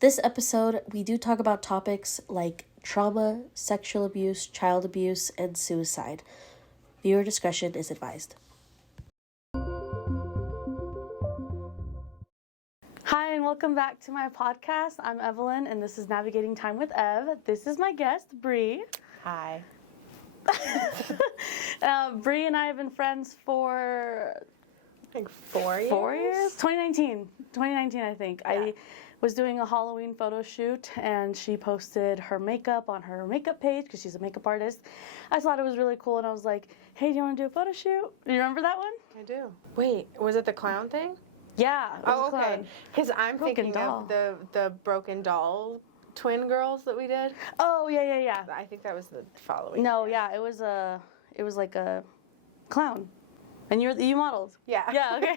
This episode, we do talk about topics like trauma, sexual abuse, child abuse, and suicide. Viewer discretion is advised. Hi, and welcome back to my podcast. I'm Evelyn, and this is Navigating Time with Ev. This is my guest, Bri. Hi. Bri and I have been friends for... Like 4 years? 4 years? 2019, I think. Yeah. I was doing a Halloween photo shoot, and she posted her makeup on her makeup page because she's a makeup artist. I thought it was really cool, and I was like, hey, do you want to do a photo shoot? Do you remember that one? I do. Wait, was it the clown thing? Yeah. It was Oh, a okay. clown. Because I'm Broken thinking doll. of the broken doll twin girls that we did. Oh, yeah. I think that was the following No, year. yeah, it was like a clown. And you modeled. Yeah. Yeah, okay.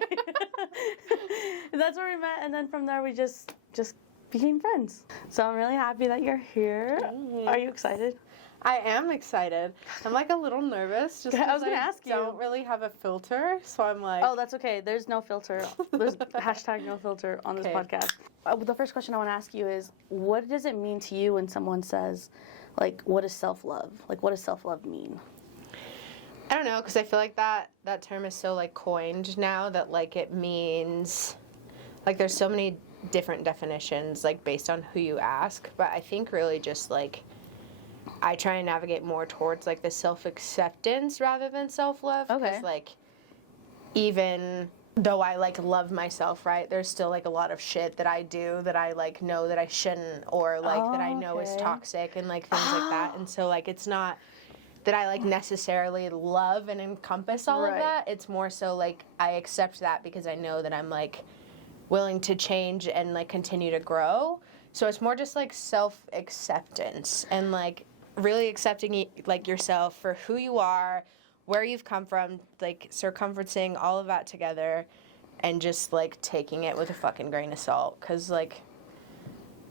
That's where we met, and then from there we just became friends. So I'm really happy that you're here. Thanks. Are you excited? I am excited. I'm like a little nervous just I was because gonna ask you. don't really have a filter, so I'm like... Oh, that's okay. There's no filter. There's hashtag no filter on this Okay. podcast. The first question I want to ask you is, what does it mean to you when someone says, like, what is self-love? Like, what does self-love mean? I don't know, because I feel like that term is so, like, coined now that, like, it means... Like, there's so many different definitions, like, based on who you ask. But I think really just, like, I try and navigate more towards, like, the self-acceptance rather than self-love. Okay. Because, like, even though I, like, love myself, right, there's still, like, a lot of shit that I do that I, like, know that I shouldn't or, like, that I know is Okay. toxic and, like, things like that. And so, like, it's not... that I, like, necessarily love and encompass all of Right. that. It's more so, like, I accept that because I know that I'm, like, willing to change and, like, continue to grow. So it's more just, like, self-acceptance and, like, really accepting, like, yourself for who you are, where you've come from, like, circumferencing all of that together and just, like, taking it with a fucking grain of salt. Because, like...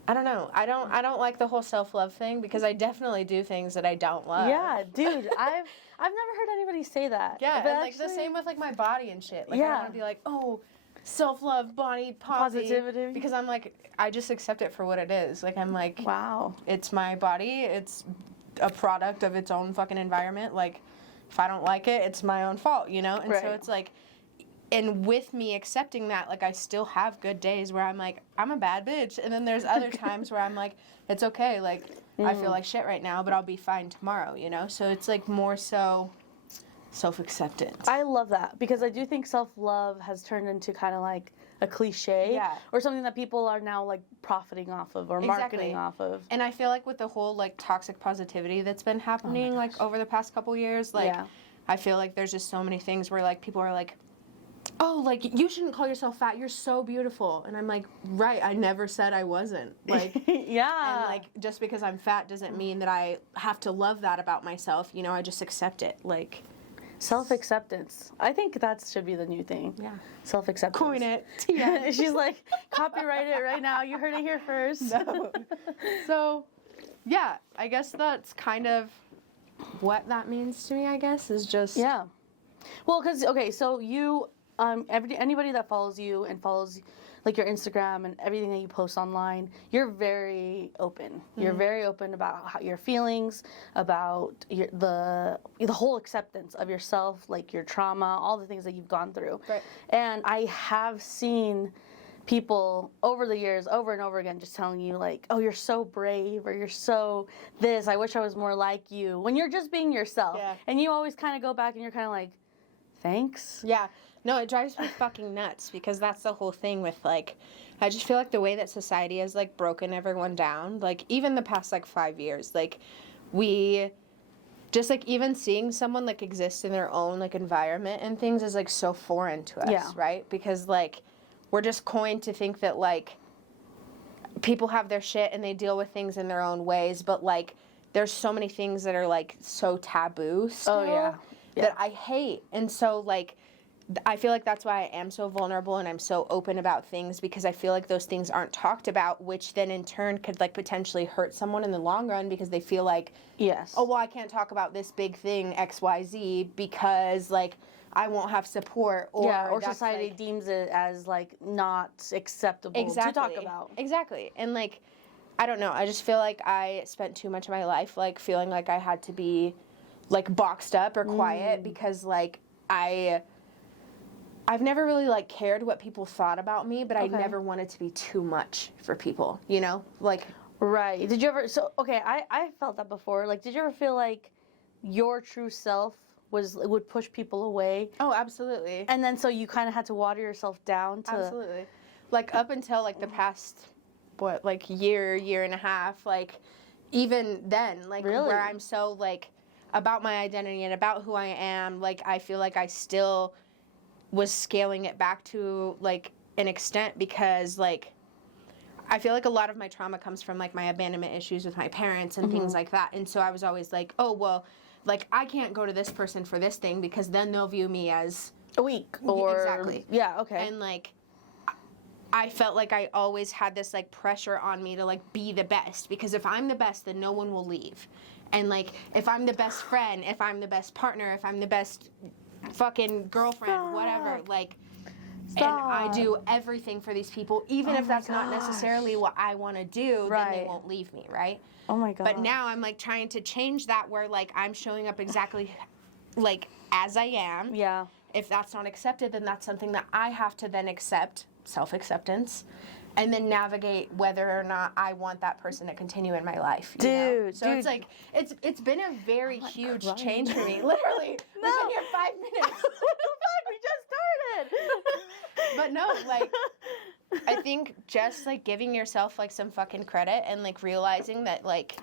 I don't know. I don't like the whole self-love thing because I definitely do things that I don't love. Yeah, dude, I've never heard anybody say that. Yeah, But and like the actually- same with like my body and shit. Like I Yeah. don't want to be like, oh, self-love, body Positivity. because I'm like I just accept it for what it is. Like I'm like Wow. it's my body. It's a product of its own fucking environment. Like if I don't like it, it's my own fault, you know? And so Right. it's like and with me accepting that, like, I still have good days where I'm like, I'm a bad bitch. And then there's other times where I'm like, it's okay. Like, I feel like shit right now, but I'll be fine tomorrow, you know? So it's, like, more so self-acceptance. I love that because I do think self-love has turned into kind of like a cliche Yeah. or something that people are now like profiting off of or marketing off of. And I feel like with the whole, like, toxic positivity that's been happening, like, over the past couple years, like, Yeah. I feel like there's just so many things where, like, people are like, oh, like, you shouldn't call yourself fat. You're so beautiful. And I'm like, right, I never said I wasn't. Like, Yeah. and, like, just because I'm fat doesn't mean that I have to love that about myself. You know, I just accept it. Like, Self-acceptance. I think that should be the new thing. yeah. Self-acceptance. Coin it. She's like, copyright it right now. You heard it here first. No. So, yeah, I guess that's kind of what that means to me, I guess, is just... Yeah. Well, because, okay, so you, anybody that follows you and follows, like, your Instagram and everything that you post online, you're very open. You're very open about your feelings, about the whole acceptance of yourself, like, your trauma, all the things that you've gone through. Right. And I have seen people over the years, over and over again, just telling you, like, oh, you're so brave, or you're so this, I wish I was more like you, when you're just being yourself. Yeah. And you always kind of go back and you're kind of like, thanks. Yeah. No, it drives me fucking nuts because that's the whole thing with, like, I just feel like the way that society has, like, broken everyone down, like, even the past, like, 5 years, like, we just, like, even seeing someone, like, exist in their own, like, environment and things is, like, so foreign to us, Yeah. right? Because, like, we're just coined to think that, like, people have their shit and they deal with things in their own ways, but, like, there's so many things that are, like, so taboo still yeah. that I hate. And so, like, I feel like that's why I am so vulnerable and I'm so open about things because I feel like those things aren't talked about, which then in turn could, like, potentially hurt someone in the long run because they feel like, Yes. oh, well, I can't talk about this big thing, XYZ, because, like, I won't have support, or or that's, society like, deems it as like not acceptable to talk about. Exactly. And like, I don't know, I just feel like I spent too much of my life like feeling like I had to be like boxed up or quiet because like I've never really like cared what people thought about me, but I never wanted to be too much for people, you know? Like, right. Did you ever, so, okay, I felt that before. Like, did you ever feel like your true self would push people away? oh, absolutely. And then so you kind of had to water yourself down to. Absolutely. Like up until like the past, like year and a half, like even then, like Really? where I'm so like about my identity and about who I am, like I feel like I still was scaling it back to like an extent because like I feel like a lot of my trauma comes from like my abandonment issues with my parents and things like that. And so I was always like, oh, well, like I can't go to this person for this thing because then they'll view me as a week or. Exactly. Yeah, okay. And like I felt like I always had this like pressure on me to like be the best because if I'm the best, then no one will leave. And like if I'm the best friend, if I'm the best partner, if I'm the best fucking girlfriend, whatever, like and I do everything for these people, even if that's not necessarily what I want to do, then they won't leave me, right? Oh my god. But now I'm like trying to change that where like I'm showing up exactly like as I am. Yeah. If that's not accepted, then that's something that I have to then accept, self-acceptance, and then navigate whether or not I want that person to continue in my life. You know? So it's like it's been a very huge change for me. Literally, we've been here 5 minutes. What the fuck? We just started. But no, like I think just like giving yourself like some fucking credit and like realizing that like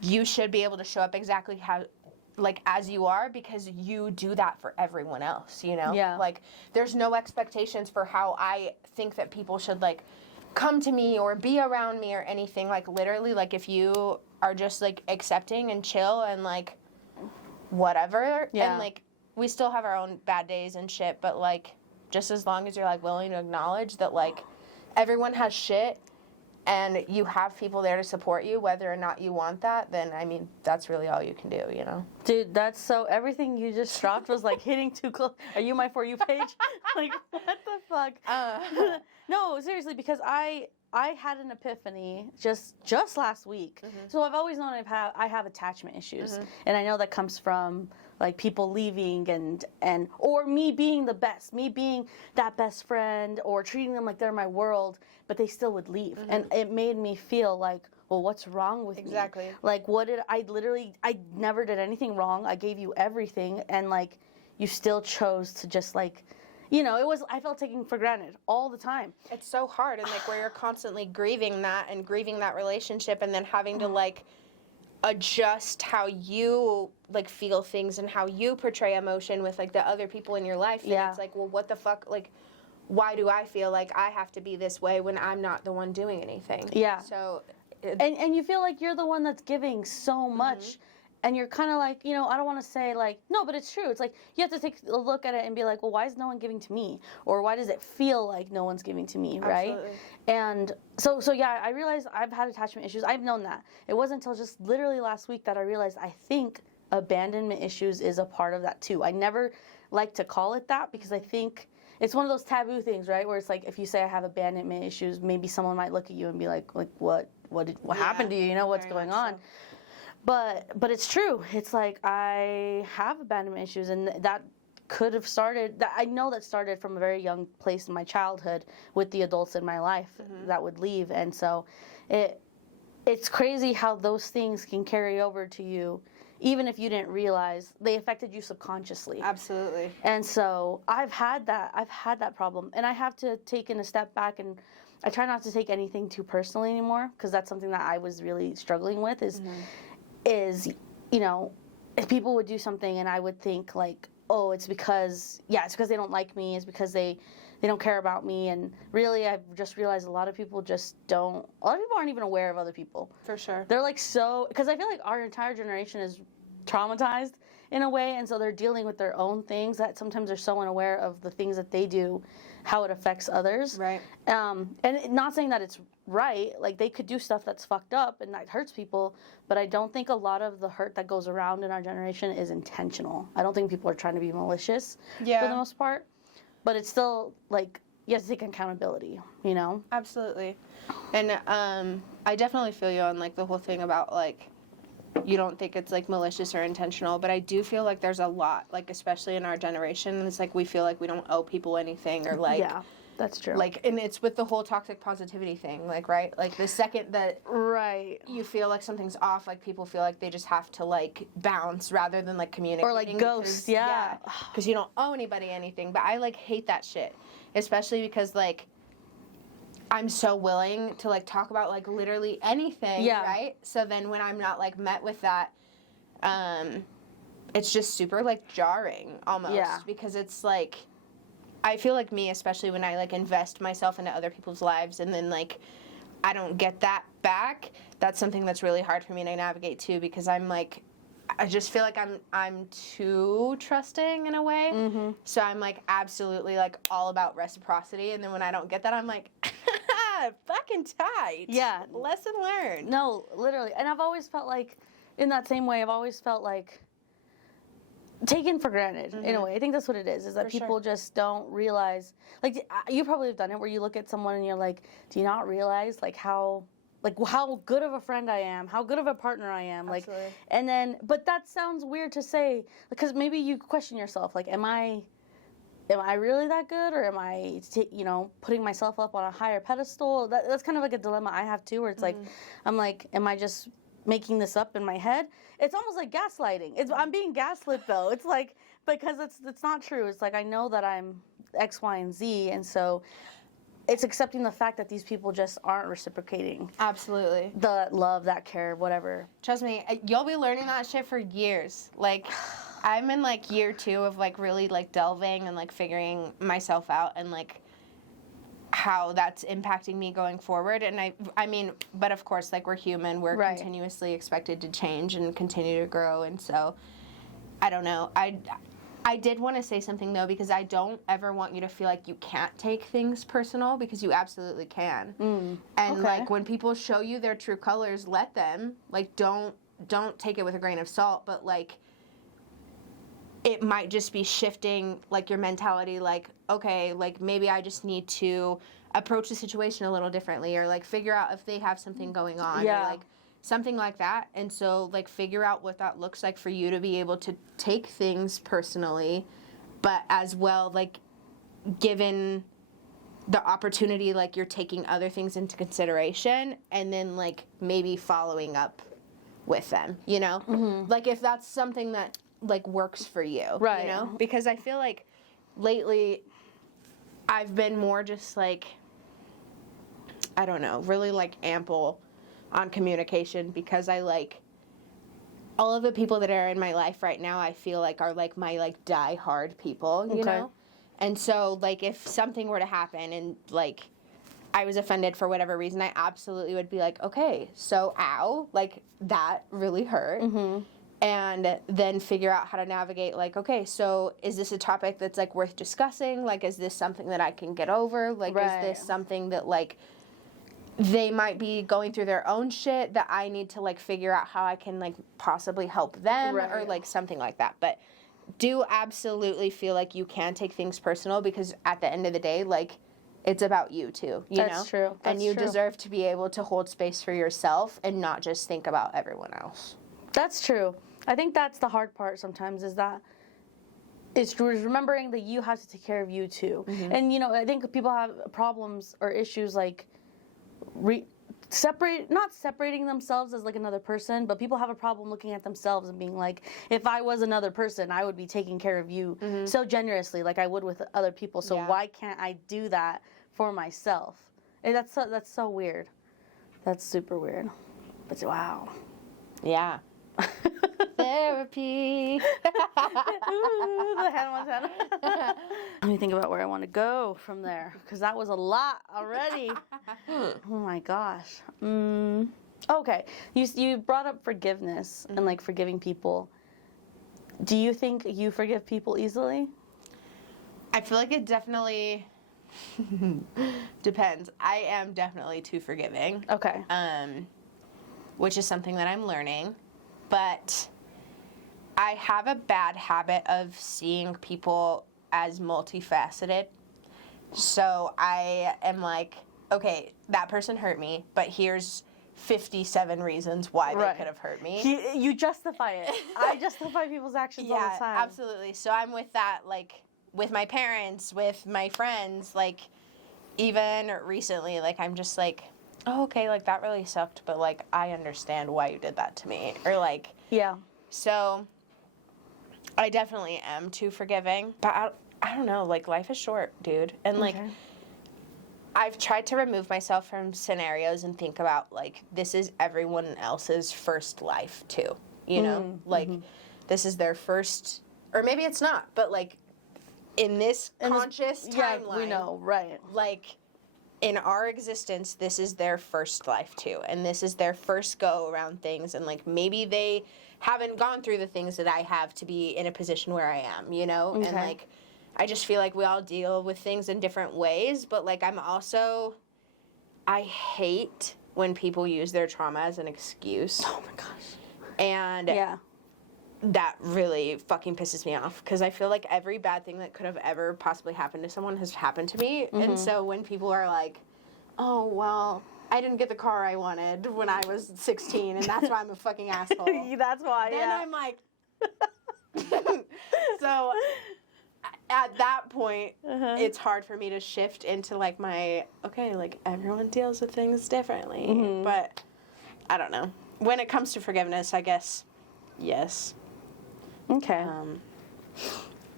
you should be able to show up exactly how like as you are because you do that for everyone else, you know? Yeah. Like there's no expectations for how I think that people should like come to me or be around me or anything. Like literally, like if you are just like accepting and chill and like whatever, and like we still have our own bad days and shit, but like just as long as you're like willing to acknowledge that like everyone has shit and you have people there to support you whether or not you want that, then I mean that's really all you can do, you know? Dude, that's so, everything you just dropped was like hitting too close. Are you my For You page? Like, what the fuck? No, seriously, because I had an epiphany just last week. So I've always known I have attachment issues, and I know that comes from like people leaving and or me being the best, me being that best friend, or treating them like they're my world, but they still would leave, and it made me feel like, well, what's wrong with me? Exactly. Like, what did I never did anything wrong. I gave you everything, and like, you still chose to just like. You know, I felt taken for granted all the time. It's so hard, and like where you're constantly grieving that and grieving that relationship and then having to like adjust how you like feel things and how you portray emotion with like the other people in your life. And it's like, well, what the fuck, like, why do I feel like I have to be this way when I'm not the one doing anything? Yeah. So. And you feel like you're the one that's giving so much. And you're kind of like, you know, I don't want to say like, no, but it's true. It's like, you have to take a look at it and be like, well, why is no one giving to me? Or why does it feel like no one's giving to me, right? Absolutely. And so yeah, I realized I've had attachment issues. I've known that. It wasn't until just literally last week that I realized I think abandonment issues is a part of that too. I never like to call it that because I think it's one of those taboo things, right? Where it's like, if you say I have abandonment issues, maybe someone might look at you and be like what happened to you? You know, what's going on? So. But it's true. It's like I have abandonment issues, and that could have started. That I know that started from a very young place in my childhood with the adults in my life that would leave, and so it's crazy how those things can carry over to you, even if you didn't realize they affected you subconsciously. Absolutely. And so I've had that problem, and I have to take a step back, and I try not to take anything too personally anymore because that's something that I was really struggling with. Is, you know, if people would do something and I would think like, oh, it's because they don't like me, it's because they don't care about me, and really I've just realized a lot of people aren't even aware of other people. For sure. They're like because I feel like our entire generation is traumatized in a way, and so they're dealing with their own things that sometimes they're so unaware of the things that they do, how it affects others. Right. And not saying that it's right. Like, they could do stuff that's fucked up and that hurts people, but I don't think a lot of the hurt that goes around in our generation is intentional. I don't think people are trying to be malicious for the most part, but it's still, like, you have to take accountability, you know? Absolutely. And I definitely feel you on, like, the whole thing about, like, you don't think it's, like, malicious or intentional, but I do feel like there's a lot, like, especially in our generation, it's like we feel like we don't owe people anything, or, like... Yeah, that's true. Like, and it's with the whole toxic positivity thing, like, right? Like, the second that you feel like something's off, like, people feel like they just have to, like, bounce rather than, like, communicate. Or, like, ghost, because you don't owe anybody anything. But I, like, hate that shit. Especially because, like, I'm so willing to, like, talk about, like, literally anything, right? So then when I'm not, like, met with that, it's just super, like, jarring almost. Because it's, like... I feel like me, especially when I, like, invest myself into other people's lives and then, like, I don't get that back, that's something that's really hard for me to navigate, too, because I'm, like, I just feel like I'm too trusting in a way. Mm-hmm. So I'm, like, absolutely, like, all about reciprocity, and then when I don't get that, I'm like, fucking tight. Yeah. Lesson learned. No, literally. And I've always felt like, in that same way, I've always felt like, taken for granted, in a way. I think that's what it is that people just don't realize, like, you probably have done it, where you look at someone and you're like, do you not realize, like, how good of a friend I am, how good of a partner I am, like, and then, but that sounds weird to say, because maybe you question yourself, like, am I really that good, or am I, putting myself up on a higher pedestal? That's kind of like a dilemma I have, too, where it's like, I'm like, am I just making this up in my head? It's almost like gaslighting. I'm being gaslit, though. It's like, because it's not true. It's like, I know that I'm X, Y, and Z, and so it's accepting the fact that these people just aren't reciprocating. Absolutely. The love, that care, whatever. Trust me, you'll be learning that shit for years. Like, I'm in, like, year 2 of, like, really, like, delving and, like, figuring myself out and, like, how that's impacting me going forward. And I mean, but of course, like, we're human, we're continuously expected to change and continue to grow, and so I don't know. I did want to say something, though, because I don't ever want you to feel like you can't take things personal, because you absolutely can. And like, when people show you their true colors, let them, like, don't take it with a grain of salt, but like, it might just be shifting, like, your mentality, like, okay, like, maybe I just need to approach the situation a little differently, or, like, figure out if they have something going on, or, like, something like that. And so, like, figure out what that looks like for you to be able to take things personally, but as well, like, given the opportunity, like, you're taking other things into consideration, and then, like, maybe following up with them, you know? Like, if that's something that, like, works for you, you know? Because I feel like lately I've been more just, like, I don't know, really, like, ample on communication, because I, like, all of the people that are in my life right now, I feel like are, like, my, like, die-hard people, you know? And so, like, if something were to happen and, like, I was offended for whatever reason, I absolutely would be like, okay, so, ow, like, that really hurt. And then figure out how to navigate, like, okay, so is this a topic that's, like, worth discussing? Like, is this something that I can get over? Like, is this something that, like, they might be going through their own shit that I need to, like, figure out how I can, like, possibly help them, or, like, something like that. But do absolutely feel like you can take things personal, because at the end of the day, like, it's about you, too, you know? That's true. And you deserve to be able to hold space for yourself and not just think about everyone else. That's true. I think that's the hard part sometimes, is that it's remembering that you have to take care of you, too. And, I think people have problems or issues, like, not separating themselves as, like, another person, but people have a problem looking at themselves and being like, if I was another person, I would be taking care of you so generously, like I would with other people. So why can't I do that for myself? And that's so weird. That's super weird. But wow. Yeah. Therapy. Ooh, the Hannah Montana. Let me think about where I want to go from there, because that was a lot already. Oh my gosh. Okay, you brought up forgiveness and, like, forgiving people. Do you think you forgive people easily? I feel like it definitely Depends. I am definitely too forgiving. Okay. Which is something that I'm learning. But I have a bad habit of seeing people as multifaceted. So I am like, okay, that person hurt me, but here's 57 reasons why they could have hurt me. You justify it. I justify people's actions all the time. Yeah, absolutely. So I'm with that, like, with my parents, with my friends, like, even recently, like, I'm just like, oh, okay, like, that really sucked, but, like, I understand why you did that to me. Or, like, yeah. So I definitely am too forgiving. But I don't know, like, life is short, dude. And, like, I've tried to remove myself from scenarios and think about, like, this is everyone else's first life, too. You know? Like, this is their first, or maybe it's not, but, like, in this conscious timeline. Yeah, we know, right. Like, in our existence, this is their first life, too. And this is their first go around things. And, like, maybe they haven't gone through the things that I have to be in a position where I am, you know? Okay. And, like, I just feel like we all deal with things in different ways, but, like, I hate when people use their trauma as an excuse. Oh my gosh. And that really fucking pisses me off, because I feel like every bad thing that could have ever possibly happened to someone has happened to me. And so when people are like, oh, well, I didn't get the car I wanted when I was 16, and that's why I'm a fucking asshole. That's why, Then I'm like... So... At that point, it's hard for me to shift into, like, my, okay, like, everyone deals with things differently. But, I don't know. When it comes to forgiveness, I guess, yes. Okay.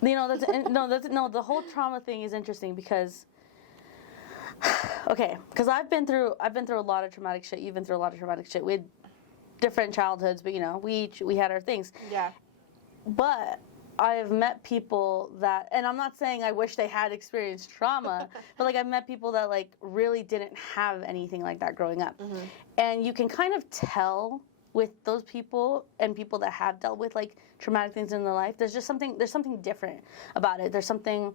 You know, the whole trauma thing is interesting because, okay, because I've been through a lot of traumatic shit. You've been through a lot of traumatic shit. We had different childhoods, but, you know, we had our things. Yeah. But I have met people that, and I'm not saying I wish they had experienced trauma, but, like, I've met people that, like, really didn't have anything like that growing up. And you can kind of tell with those people and people that have dealt with, like, traumatic things in their life, there's something different about it. There's something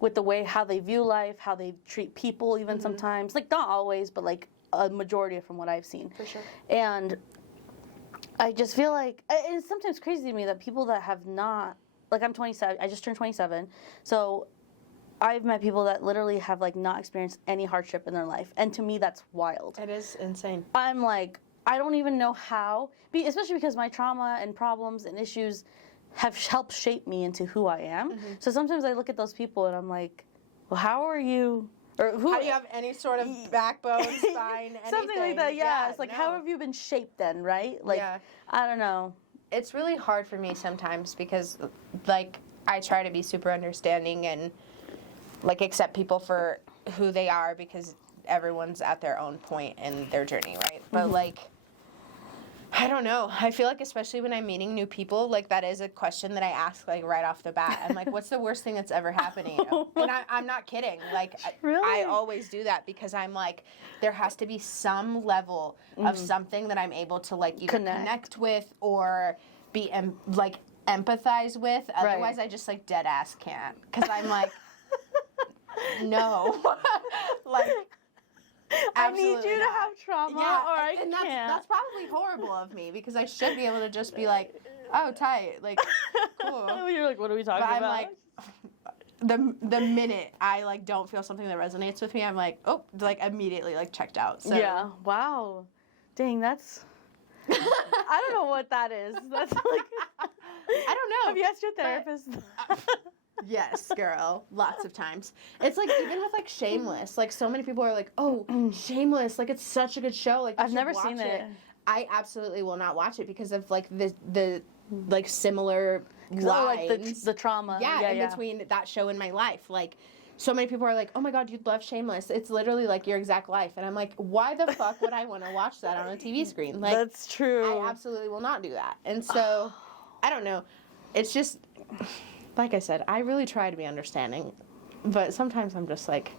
with the way how they view life, how they treat people even sometimes. Like, not always, but, like, a majority from what I've seen. For sure. And I just feel like, it's sometimes crazy to me that people that have not, like, I'm 27, I just turned 27, so I've met people that literally have, like, not experienced any hardship in their life, and to me, that's wild. It is insane. I'm like, I don't even know how, especially because my trauma and problems and issues have helped shape me into who I am. So sometimes I look at those people and I'm like, well, how are you, or how do you have any sort of backbone, spine, anything? Something like that, yeah. It's like, how have you been shaped then, right? Like, I don't know. It's really hard for me sometimes because, like, I try to be super understanding and, like, accept people for who they are because everyone's at their own point in their journey, right? But, like, I don't know. I feel like especially when I'm meeting new people, like, that is a question that I ask, like, right off the bat. I'm like, what's the worst thing that's ever happened to you? And I'm not kidding. Like, really? I always do that because I'm like, there has to be some level of something that I'm able to, like, either connect with or be, like, empathize with. Otherwise, I just, like, dead ass can't. Because I'm like, no. Like... Absolutely I need you to have trauma, or I can't. That's probably horrible of me because I should be able to just be like, oh, tight, like, cool. You're like, what are we talking about? But I'm like, the minute I, like, don't feel something that resonates with me, I'm like, oh, like, immediately, like, checked out. So. Yeah. Wow. Dang, that's. I don't know what that is. That's like. I don't know. Have you asked your therapist? Yes, girl. Lots of times. It's like, even with, like, Shameless, like, so many people are like, oh, Shameless, like, it's such a good show. Like, I've never seen it. I absolutely will not watch it because of, like, the like, similar lines. Like, the trauma. Yeah, in between that show and my life. Like, so many people are like, oh my God, you'd love Shameless. It's literally, like, your exact life. And I'm like, why the fuck would I want to watch that on a TV screen? Like, that's true. I absolutely will not do that. And so, I don't know. It's just... Like I said, I really try to be understanding, but sometimes I'm just like,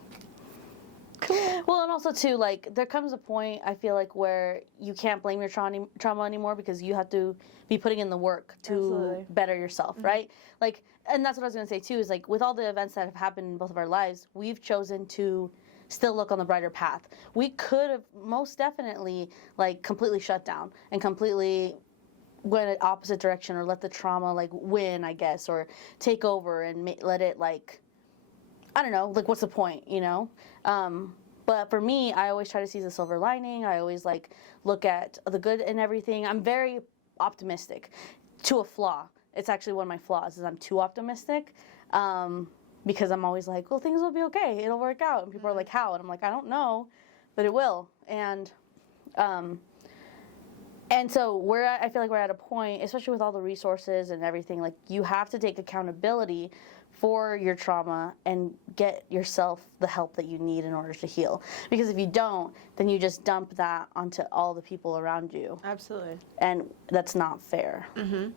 Cool. Well, and also too, like, there comes a point, I feel like, where you can't blame your trauma anymore because you have to be putting in the work to Absolutely. better yourself, right? Like, and that's what I was going to say too, is like, with all the events that have happened in both of our lives, we've chosen to still look on the brighter path. We could have most definitely, like, completely shut down and completely went an opposite direction, or let the trauma, like, win, I guess, or take over and let it, like, I don't know, like, what's the point, you know? But for me, I always try to see the silver lining. I always, like, look at the good in everything. I'm very optimistic to a flaw. It's actually one of my flaws, is I'm too optimistic, because I'm always like, well, things will be okay. It'll work out. And people are like, how? And I'm like, I don't know, but it will. And so I feel like we're at a point, especially with all the resources and everything, like, you have to take accountability for your trauma and get yourself the help that you need in order to heal. Because if you don't, then you just dump that onto all the people around you. Absolutely. And that's not fair. Mm-hmm.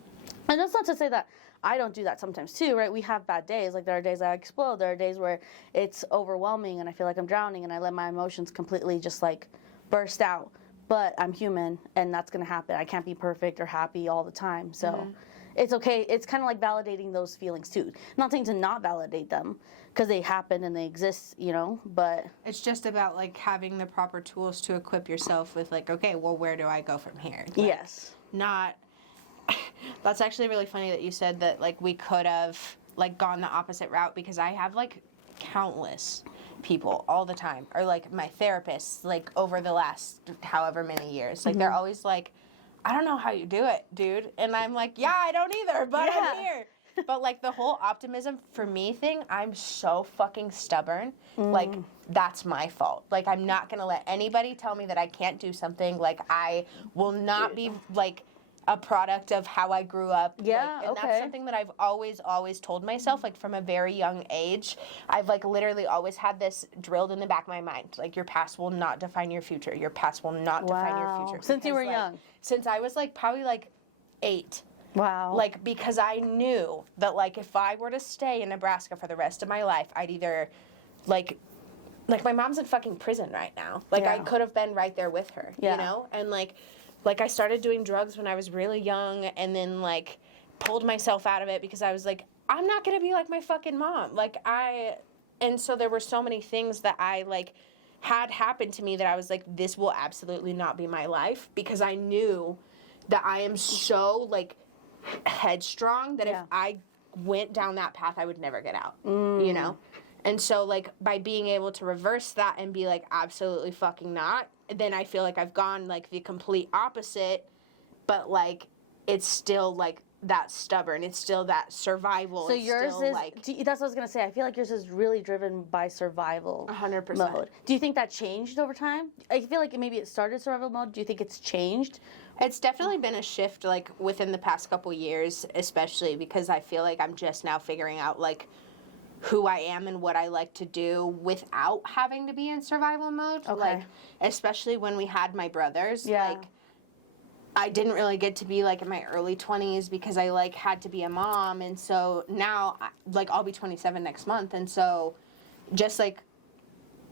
And that's not to say that I don't do that sometimes too, right? We have bad days. Like, there are days I explode. There are days where it's overwhelming and I feel like I'm drowning and I let my emotions completely just, like, burst out. But I'm human, and that's going to happen. I can't be perfect or happy all the time. So it's okay. It's kind of like validating those feelings too. Not saying to not validate them, because they happen and they exist, you know, but it's just about, like, having the proper tools to equip yourself with, like, okay, well, where do I go from here? Like, yes. Not, that's actually really funny that you said that, like, we could have, like, gone the opposite route, because I have, like, countless people all the time, or, like, my therapists, like, over the last however many years, like, they're always like, I don't know how you do it, dude. And I'm like, yeah, I don't either, but I'm here. But, like, the whole optimism for me thing, I'm so fucking stubborn. Like, that's my fault. Like, I'm not gonna let anybody tell me that I can't do something. Like, I will not be, like, a product of how I grew up. Yeah, like, and that's something that I've always told myself, like, from a very young age. I've, like, literally always had this drilled in the back of my mind. Like, your past will not define your future. Your past will not define your future. Since you were young? Since I was, like, probably, like, 8. Wow. Like, because I knew that, like, if I were to stay in Nebraska for the rest of my life, I'd either, like, my mom's in fucking prison right now. Like, I could have been right there with her, you know? And, like, I started doing drugs when I was really young, and then, like, pulled myself out of it because I was like, I'm not going to be like my fucking mom. Like, and so there were so many things that I, like, had happened to me that I was like, this will absolutely not be my life, because I knew that I am so, like, headstrong that if I went down that path, I would never get out, you know? And so, like, by being able to reverse that and be like, absolutely fucking not, then I feel like I've gone, like, the complete opposite, but, like, it's still, like, that stubborn. It's still that survival. So it's yours still, is, like, that's what I was going to say. I feel like yours is really driven by survival 100%. mode. Do you think that changed over time? I feel like maybe it started survival mode. Do you think it's changed? It's definitely been a shift, like, within the past couple years, especially because I feel like I'm just now figuring out, like, who I am and what I like to do without having to be in survival mode. Okay. Like, especially when we had my brothers. Like, I didn't really get to be, like, in my early 20s because I, like, had to be a mom. And so now, like, I'll be 27 next month. And so just, like,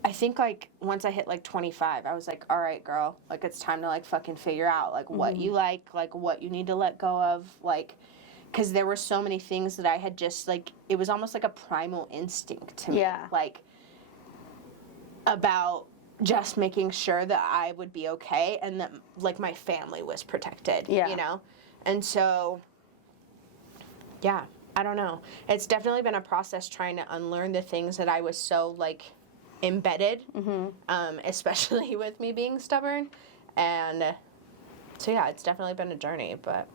I think, like, once I hit, like, 25, I was like, all right, girl, like, it's time to, like, fucking figure out, like, what you like, what you need to let go of, like, because there were so many things that I had just, like, it was almost like a primal instinct to me. Like, about just making sure that I would be okay and that, like, my family was protected, you know? And so, yeah, I don't know. It's definitely been a process trying to unlearn the things that I was so, like, embedded, especially with me being stubborn. And so, yeah, it's definitely been a journey, but...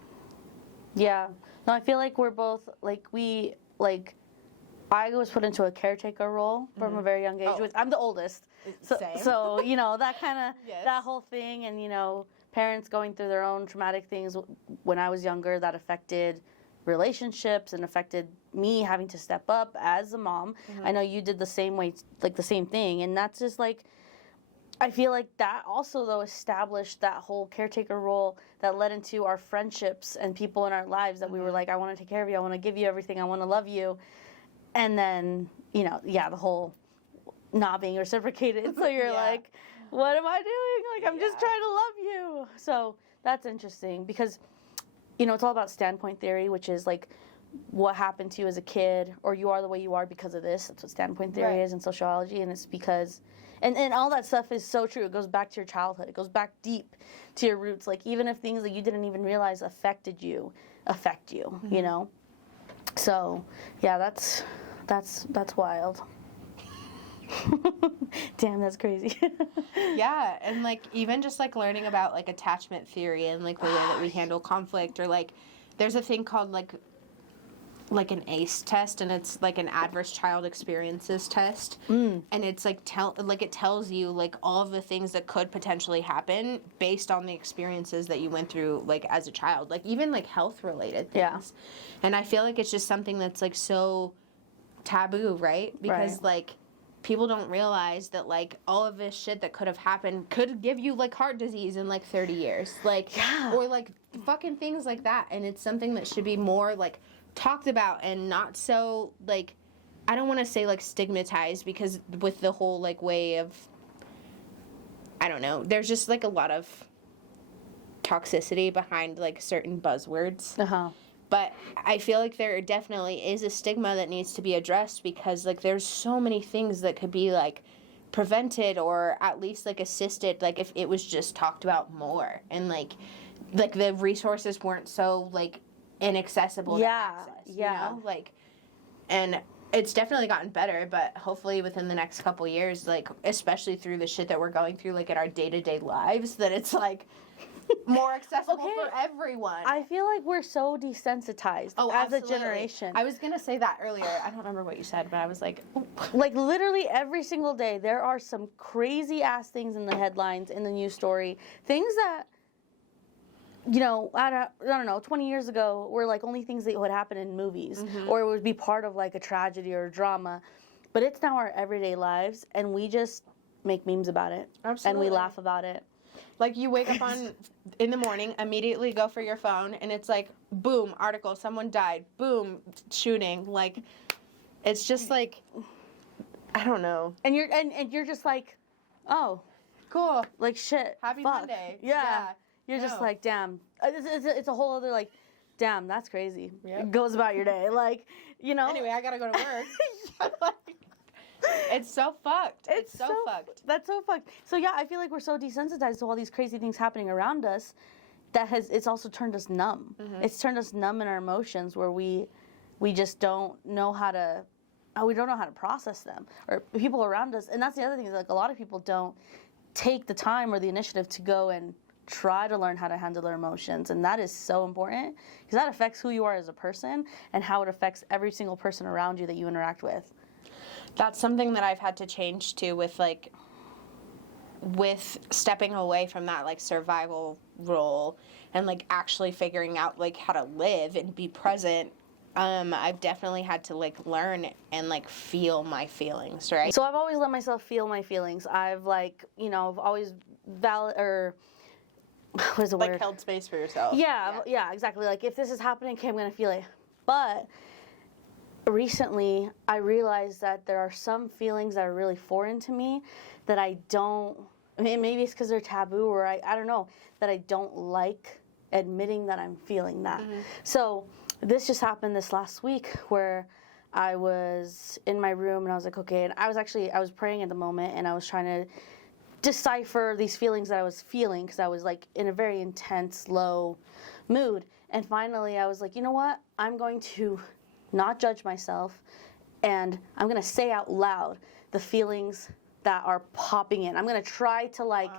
Yeah. No, I feel like we're both, like, I was put into a caretaker role from a very young age. I'm the oldest. So you know, that kind of, that whole thing, and, you know, parents going through their own traumatic things when I was younger that affected relationships and affected me having to step up as a mom. I know you did the same way, like, the same thing. And that's just, like, I feel like that also, though, established that whole caretaker role that led into our friendships and people in our lives that we were like, I want to take care of you, I want to give you everything, I want to love you. And then, you know, the whole not being reciprocated. So you're like, what am I doing? Like, I'm just trying to love you. So that's interesting because, you know, it's all about standpoint theory, which is like what happened to you as a kid, or you are the way you are because of this. That's what standpoint theory is in sociology. And it's because, and all that stuff is so true. It goes back to your childhood. It goes back deep to your roots. Like, even if things that you didn't even realize affect you, you know? So, yeah, that's wild. Damn, that's crazy. Yeah, and like even just like learning about like attachment theory and like the way that we handle conflict, or like there's a thing called like an ACE test, and it's like an adverse child experiences test, and it's like it tells you like all of the things that could potentially happen based on the experiences that you went through like as a child, like even like health related things. And I feel like it's just something that's like so taboo, right? Because like people don't realize that like all of this shit that could have happened could give you like heart disease in like 30 years, like or like fucking things like that. And it's something that should be more like talked about and not so like, I don't want to say like stigmatized, because with the whole like way of, I don't know, there's just like a lot of toxicity behind like certain buzzwords. But I feel like there definitely is a stigma that needs to be addressed, because like there's so many things that could be like prevented or at least like assisted, like if it was just talked about more, and like the resources weren't so like inaccessible to access, you know? Like, and it's definitely gotten better, but hopefully within the next couple years, like especially through the shit that we're going through like in our day-to-day lives, that it's like more accessible for everyone. I feel like we're so desensitized as a generation. I was gonna say that earlier. I don't remember what you said, but I was like, like literally every single day there are some crazy ass things in the headlines, in the news story, things that, you know, I don't know, 20 years ago were like only things that would happen in movies, or it would be part of like a tragedy or a drama. But it's now our everyday lives, and we just make memes about it. Absolutely. And we laugh about it. Like, you wake up in the morning, immediately go for your phone, and it's like, boom, article, someone died, boom, shooting. Like, it's just like, I don't know. And you're just like, oh, cool, like shit, happy fuck. Monday. Yeah. You're just like, damn. It's a whole other like, damn, that's crazy. Yep. It goes about your day, like, you know. Anyway, I gotta go to work. It's so fucked. It's so fucked. That's so fucked. So yeah, I feel like we're so desensitized to all these crazy things happening around us that it's also turned us numb. It's turned us numb in our emotions, where we just don't know how to process them, or people around us. And that's the other thing, is like a lot of people don't take the time or the initiative to go and try to learn how to handle their emotions. And that is so important, because that affects who you are as a person and how it affects every single person around you that you interact with. That's something that I've had to change too, with stepping away from that like survival role and like actually figuring out like how to live and be present. I've definitely had to like learn and like feel my feelings, right? So I've always let myself feel my feelings. I've like, you know, I've always what is the word? Like held space for yourself. Yeah, exactly. Like, if this is happening, okay, I'm gonna feel it. But recently, I realized that there are some feelings that are really foreign to me that I don't. I mean, maybe it's because they're taboo, or I don't know, that I don't like admitting that I'm feeling that. So this just happened this last week, where I was in my room and I was like, okay, and I was praying at the moment, and I was trying to decipher these feelings that I was feeling, because I was like in a very intense, low mood. And finally I was like, you know what? I'm going to not judge myself, and I'm going to say out loud the feelings that are popping in. I'm going to try to like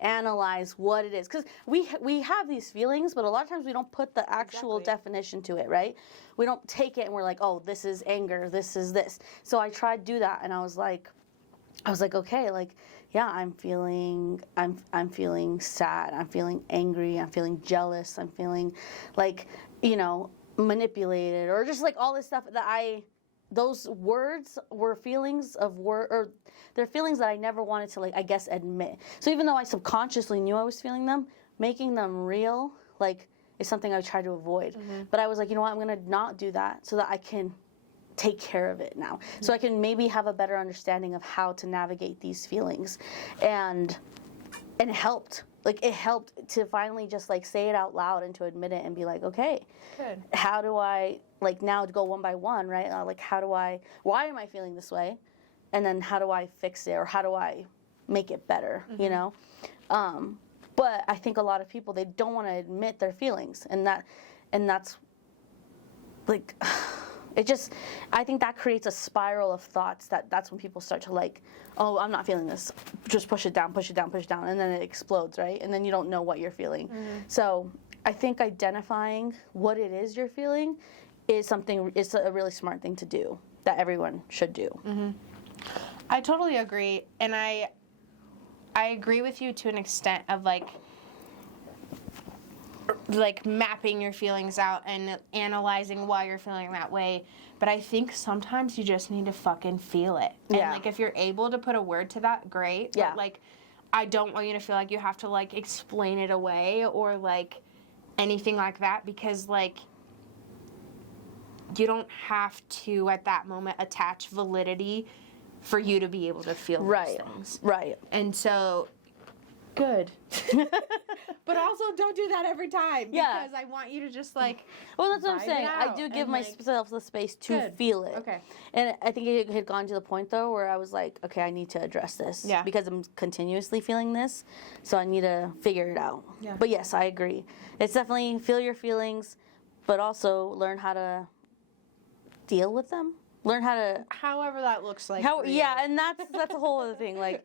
analyze what it is, because we have these feelings, but a lot of times we don't put the actual definition to it, right? We don't take it and we're like, oh, this is anger, this is this. So I tried to do that, and I was like, okay, like, yeah, I'm feeling sad, I'm feeling angry, I'm feeling jealous, I'm feeling like, you know, manipulated, or just like all this stuff that those words were feelings or they're feelings that I never wanted to, like, I guess, admit. So even though I subconsciously knew I was feeling them, making them real, like, is something I try to avoid. But I was like, you know what, I'm gonna not do that so that I can take care of it now. So I can maybe have a better understanding of how to navigate these feelings. And it helped. Like, it helped to finally just, like, say it out loud and to admit it and be like, okay, Good. how do I, like, now go one by one, right? Like, why am I feeling this way? And then how do I fix it, or how do I make it better, you know? But I think a lot of people, they don't want to admit their feelings, and that's like, I think that creates a spiral of thoughts that's when people start to, like, oh, I'm not feeling this, just push it down, and then it explodes, right? And then you don't know what you're feeling. So I think identifying what it is you're feeling is a really smart thing to do, that everyone should do. I totally agree, and I agree with you to an extent of, like mapping your feelings out and analyzing why you're feeling that way. But I think sometimes you just need to fucking feel it. And, like, if you're able to put a word to that, great. Yeah. But, like, I don't want you to feel like you have to, like, explain it away or, like, anything like that, because, like, you don't have to, at that moment, attach validity for you to be able to feel those things. Right. And so, good. But also, don't do that every time. Yeah. Because I want you to just, like, Well, that's what I'm vibe saying. it I out do give and, like, myself the space to Good. feel it. Okay. And I think it had gone to the point, though, where I was like, okay, I need to address this. Yeah. Because I'm continuously feeling this, so I need to figure it out. Yeah. But yes, I agree. It's definitely feel your feelings, but also learn how to deal with them. Learn how to... However that looks like. How, for you. yeah, and that's a whole other thing. Like,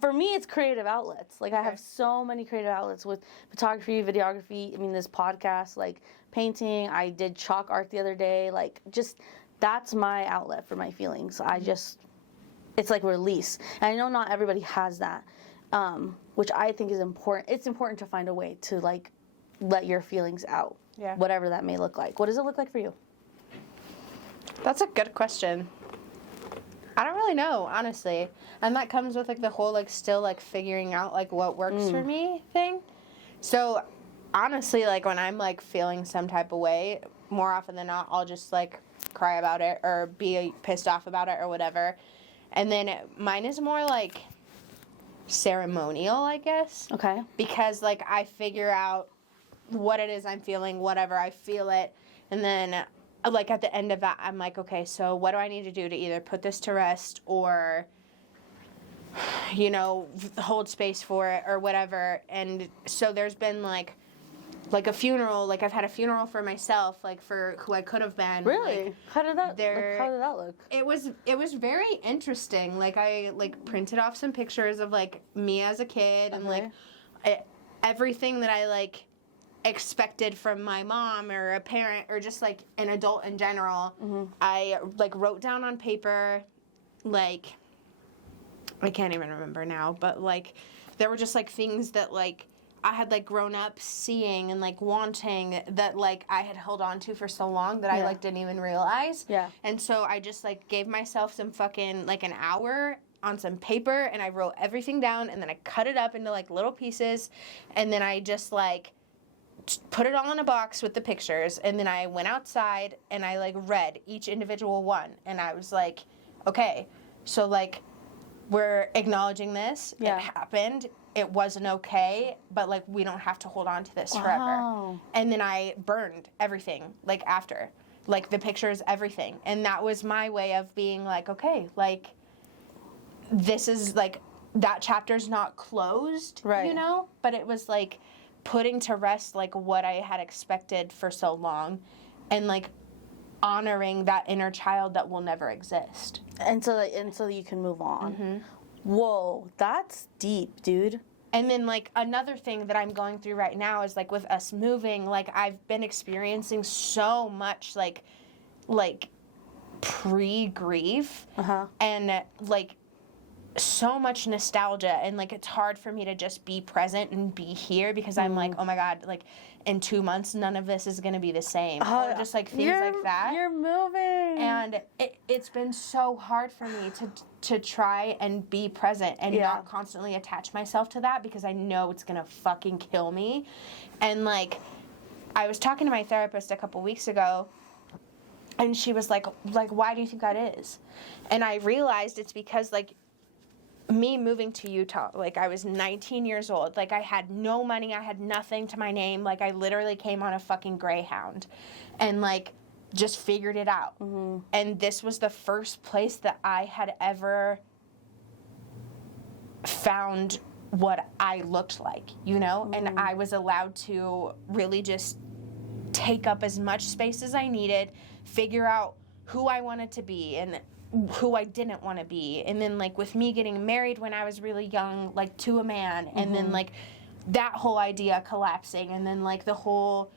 for me, it's creative outlets. Like, I have so many creative outlets with photography, videography. I mean, this podcast, like painting. I did chalk art the other day. Like, just that's my outlet for my feelings. It's like release. And I know not everybody has that, which I think is important. It's important to find a way to, like, let your feelings out, whatever that may look like. What does it look like for you? That's a good question. I don't really know, honestly. And that comes with, like, the whole, like, still, like, figuring out, like, what works for me thing. So, honestly, like, when I'm, like, feeling some type of way, more often than not, I'll just, like, cry about it or be pissed off about it or whatever. And then mine is more, like, ceremonial, I guess. Okay. Because, like, I figure out what it is I'm feeling, whatever, I feel it. And then... like, at the end of that, I'm like, okay, so what do I need to do to either put this to rest or, you know, hold space for it or whatever. And so there's been, like a funeral. Like, I've had a funeral for myself, like, for who I could have been. Really? Like, how did that look? It was very interesting. Like, I, like, printed off some pictures of, like, me as a kid and, like, everything that I, like, expected from my mom or a parent or just, like, an adult in general. I, like, wrote down on paper, like, I can't even remember now, but, like, there were just, like, things that, like, I had, like, grown up seeing and, like, wanting that, like, I had held on to for so long that I, like, didn't even realize. Yeah. And so I just, like, gave myself some fucking, like, an hour on some paper, and I wrote everything down, and then I cut it up into, like, little pieces, and then I just, like, put it all in a box with the pictures, and then I went outside and I, like, read each individual one, and I was like, okay, so, like, we're acknowledging this. It happened. It wasn't okay, but, like, we don't have to hold on to this forever. And then I burned everything, like, after, like, the pictures, everything, and that was my way of being like, okay, like, this is, like, that chapter's not closed, you know, but it was, like, putting to rest, like, what I had expected for so long, and, like, honoring that inner child that will never exist. And so you can move on. Whoa, that's deep, dude. And then, like, another thing that I'm going through right now is, like, with us moving, like, I've been experiencing so much, like pre-grief, and, like, so much nostalgia, and, like, it's hard for me to just be present and be here because I'm like, oh my God, like, in 2 months none of this is gonna be the same, or just, like, things like that. You're moving, and it's been so hard for me to try and be present and not constantly attach myself to that because I know it's gonna fucking kill me. And, like, I was talking to my therapist a couple weeks ago, And she was like, why do you think that is? And I realized it's because, like, me moving to Utah, like, I was 19 years old. Like, I had no money. I had nothing to my name. Like, I literally came on a fucking Greyhound and, like, just figured it out. Mm-hmm. And this was the first place that I had ever found what I looked like, you know? Mm-hmm. And I was allowed to really just take up as much space as I needed, figure out who I wanted to be and who I didn't want to be. And then, like, with me getting married when I was really young, like, to a man, mm-hmm. and then, like, that whole idea collapsing, and then, like, the whole,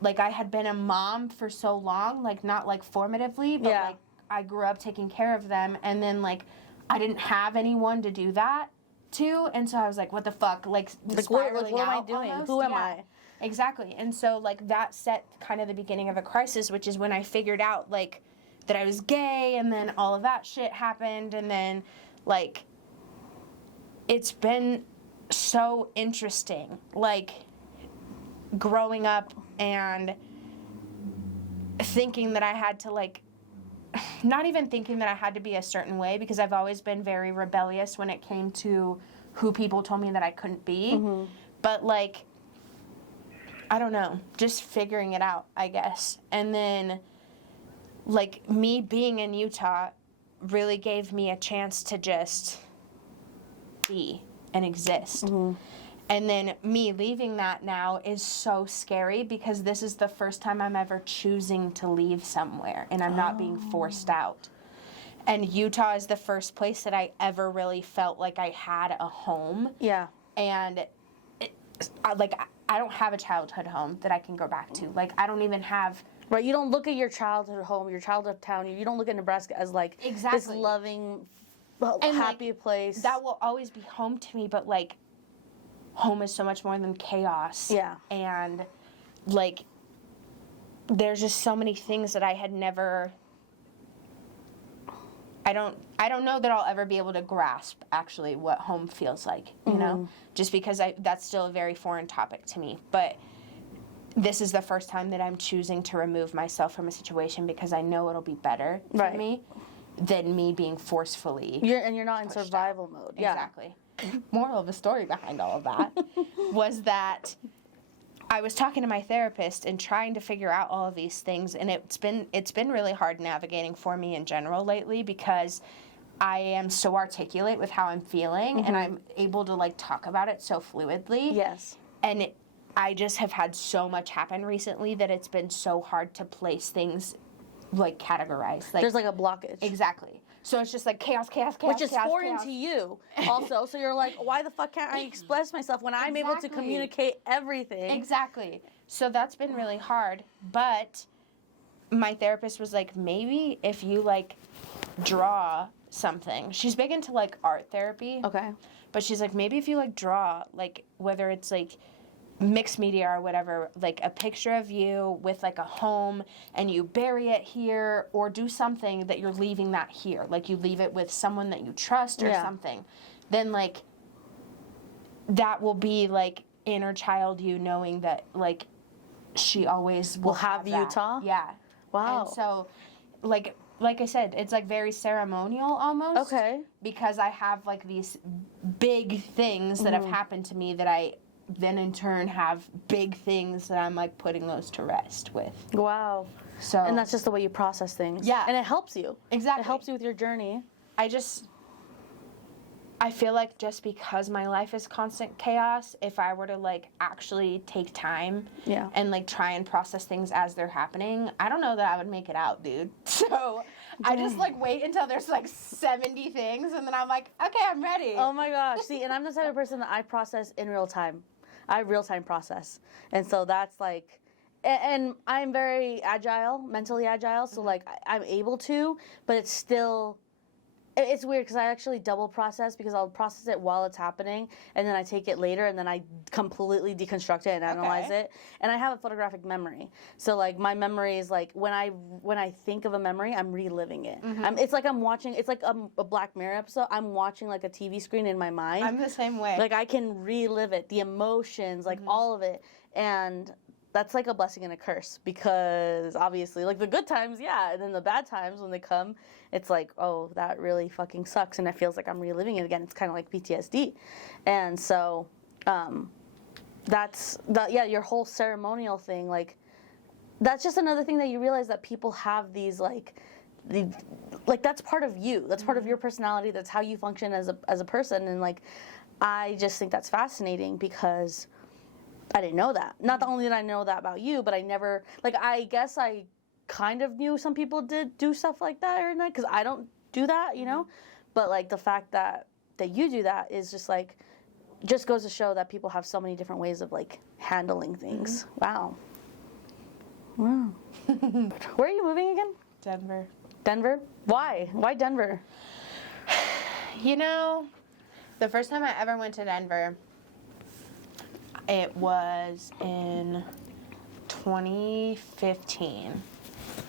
like, I had been a mom for so long, like, not, like, formatively, but, like, I grew up taking care of them, and then, like, I didn't have anyone to do that to, and so I was like, what the fuck, like what am I doing? Almost. Who am I? Exactly. And so, like, that set kind of the beginning of a crisis, which is when I figured out, like, that I was gay, and then all of that shit happened, and then, like, it's been so interesting, like, growing up and thinking that I had to, like, not even thinking that I had to be a certain way, because I've always been very rebellious when it came to who people told me that I couldn't be, mm-hmm. but, like, I don't know, just figuring it out, I guess. And then, like, me being in Utah really gave me a chance to just be and exist. Mm-hmm. And then me leaving that now is so scary, because this is the first time I'm ever choosing to leave somewhere, and I'm not being forced out. And Utah is the first place that I ever really felt like I had a home. Yeah. And, I don't have a childhood home that I can go back to. Like, I don't even have... Right, you don't look at your childhood home, your childhood town, you don't look at Nebraska as, like, this loving, happy place. That will always be home to me, but, like, home is so much more than chaos. Yeah. And, like, there's just so many things that I had never... I don't know that I'll ever be able to grasp, actually, what home feels like, you mm-hmm. know? Just because that's still a very foreign topic to me. But this is the first time that I'm choosing to remove myself from a situation, because I know it'll be better for me than me being forcefully you're not in survival mode. Yeah. Exactly. Moral of the story behind all of that was that I was talking to my therapist and trying to figure out all of these things, and it's been really hard navigating for me in general lately, because I am so articulate with how I'm feeling, mm-hmm. and I'm able to, like, talk about it so fluidly. Yes. And I just have had so much happen recently that it's been so hard to place things, like, categorized. Like, there's, like, a blockage. Exactly. So it's just like chaos. Which is foreign to you also. So you're like, why the fuck can't I express myself when I'm able to communicate everything? Exactly. So that's been really hard. But my therapist was like, maybe if you, like, draw something. She's big into, like, art therapy. Okay. But she's like, maybe if you, like, draw, like, whether it's, like, mixed media or whatever, like a picture of you with, like, a home, and you bury it here, or do something that you're leaving that here, like you leave it with someone that you trust or something, then, like, that will be, like, inner child you knowing that, like, she always will have Utah. Yeah. Wow. And so, like I said, it's, like, very ceremonial almost. Okay. Because I have, like, these big things that have happened to me that I then in turn have big things that I'm, like, putting those to rest with. Wow. So, and that's just the way you process things. Yeah. And it helps you. Exactly. It helps you with your journey. I feel like just because my life is constant chaos, if I were to, like, actually take time and, like, try and process things as they're happening, I don't know that I would make it out, dude. So I just, like, wait until there's, like, 70 things, and then I'm like, okay, I'm ready. Oh my gosh. See, and I'm the type of person that I process in real time. I real-time process. And so that's, like, and I'm very agile, mentally agile, so, like, I'm able to, but it's still, it's weird, because I actually double process, because I'll process it while it's happening, and then I take it later, and then I completely deconstruct it and analyze it. And I have a photographic memory. So, like, my memory is, like, when I think of a memory, I'm reliving it. Mm-hmm. It's like I'm watching, it's like a Black Mirror episode. I'm watching, like, a TV screen in my mind. I'm the same way. Like, I can relive it, the emotions, like, all of it. And that's like a blessing and a curse, because obviously, like, the good times, yeah, and then the bad times when they come, it's like, oh, that really fucking sucks, and it feels like I'm reliving it again. It's kind of like PTSD. And so your whole ceremonial thing, like, that's just another thing that you realize, that people have these, like that's part of you. That's part of your personality. That's how you function as a person. And, like, I just think that's fascinating, because I didn't know that. Not only did I know that about you, but I never, like, I guess I kind of knew some people did do stuff like that every night, because I don't do that, you know? But, like, the fact that you do that is just, like, just goes to show that people have so many different ways of, like, handling things. Wow. Where are you moving again? Denver. Denver? Why? Why Denver? You know, the first time I ever went to Denver, it was in 2015.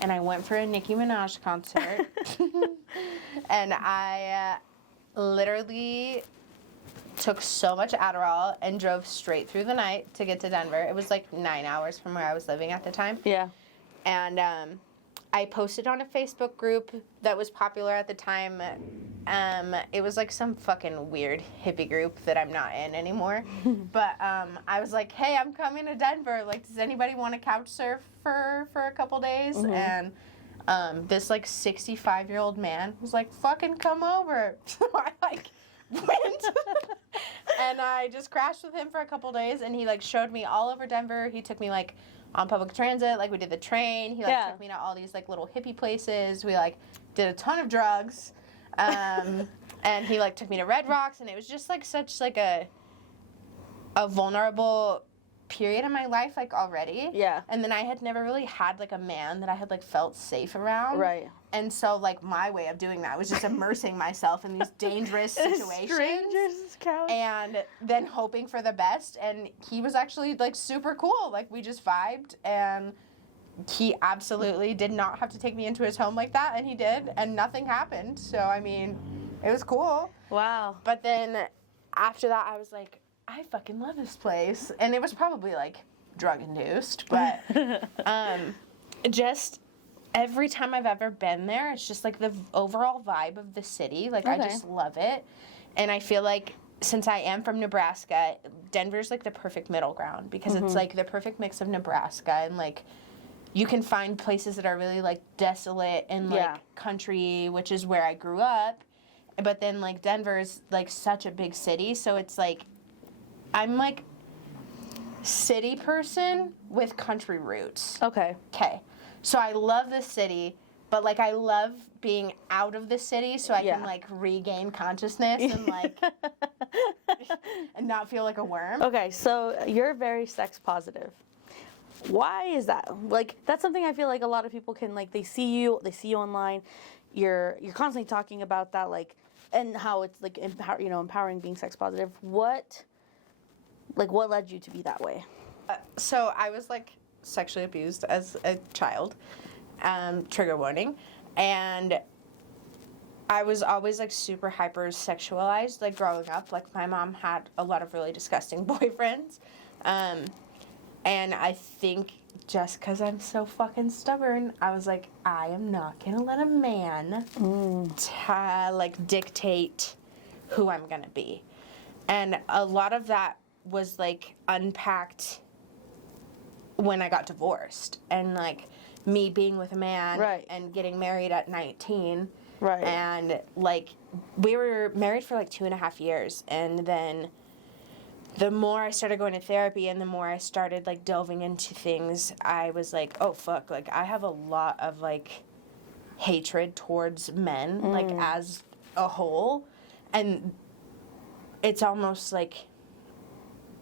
And I went for a Nicki Minaj concert. And I literally took so much Adderall and drove straight through the night to get to Denver. It was like 9 hours from where I was living at the time. Yeah. And I posted on a Facebook group that was popular at the time. It was like some fucking weird hippie group that I'm not in anymore. But I was like, hey, I'm coming to Denver. Like, does anybody want to couch surf for a couple days? And this like 65-year-old man was like, fucking come over. So I like went. And I just crashed with him for a couple days, and he like showed me all over Denver. He took me like on public transit, like we did the train. He like took me to all these like little hippie places. We like did a ton of drugs. And he like took me to Red Rocks, and it was just like such like a vulnerable period in my life, like already. Yeah. And then I had never really had like a man that I had like felt safe around. Right. And so like my way of doing that was just immersing myself in these dangerous situations. Strangers couch. And then hoping for the best. And he was actually like super cool. Like we just vibed, and he absolutely did not have to take me into his home like that, and he did, and nothing happened. So I mean, it was cool. Wow. But then after that, I was like, I fucking love this place. And it was probably like drug induced, but just every time I've ever been there, it's just like the overall vibe of the city. Like I just love it. And I feel like since I am from Nebraska, Denver's like the perfect middle ground, because it's like the perfect mix of Nebraska, and like you can find places that are really like desolate and like country, which is where I grew up. But then like Denver's like such a big city, so it's like I'm like city person with country roots. Okay. Okay. So I love the city, but like I love being out of the city so I can like regain consciousness and like and not feel like a worm. Okay, so you're very sex positive. Why is that? Like, that's something I feel like a lot of people can, like, they see you online, you're constantly talking about that, like, and how it's like empowering being sex positive. What led you to be that way? So I was like sexually abused as a child, trigger warning, and I was always like super hypersexualized, like growing up. Like my mom had a lot of really disgusting boyfriends, and I think just because I'm so fucking stubborn, I was like, I am not gonna let a man like dictate who I'm gonna be. And a lot of that was like unpacked when I got divorced, and like me being with a man and getting married at 19. Right. And like we were married for like 2.5 years, and then the more I started going to therapy and the more I started like delving into things, I was like, oh fuck, like I have a lot of like hatred towards men, like as a whole, and it's almost like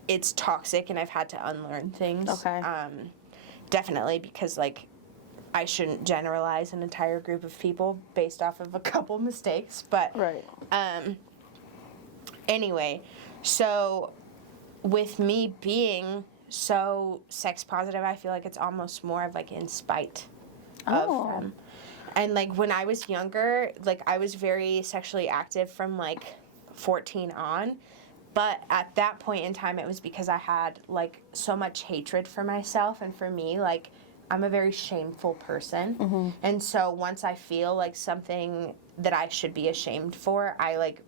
it's toxic, and I've had to unlearn things. Okay. Definitely, because like I shouldn't generalize an entire group of people based off of a couple mistakes, but anyway, so with me being so sex positive, I feel like it's almost more of like in spite of them. And like when I was younger, like I was very sexually active from like 14 on, But at that point in time, it was because I had, like, so much hatred for myself. And for me, like, I'm a very shameful person. And so once I feel like something that I should be ashamed for, I, like,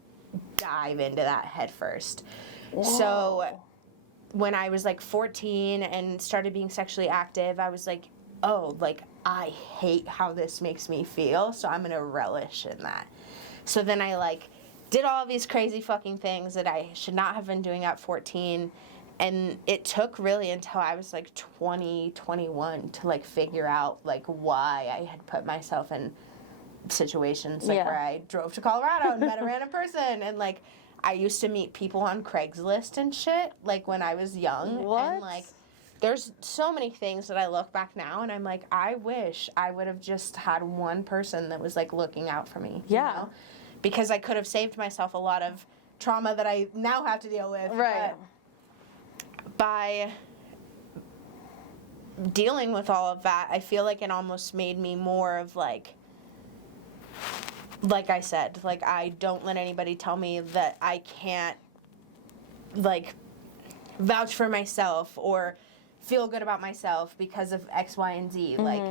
dive into that head first. Whoa. So when I was, like, 14 and started being sexually active, I was like, oh, like, I hate how this makes me feel, so I'm going to relish in that. So then I, like, did all of these crazy fucking things that I should not have been doing at 14. And it took really until I was like 20, 21 to like figure out like why I had put myself in situations like where I drove to Colorado and met a random person. And like I used to meet people on Craigslist and shit like when I was young. What? And like there's so many things that I look back now and I'm like, I wish I would have just had one person that was like looking out for me. Yeah. You know? Because I could have saved myself a lot of trauma that I now have to deal with. Right. But by dealing with all of that, I feel like it almost made me more of like I said, like I don't let anybody tell me that I can't like vouch for myself or feel good about myself because of X, Y, and Z. Like,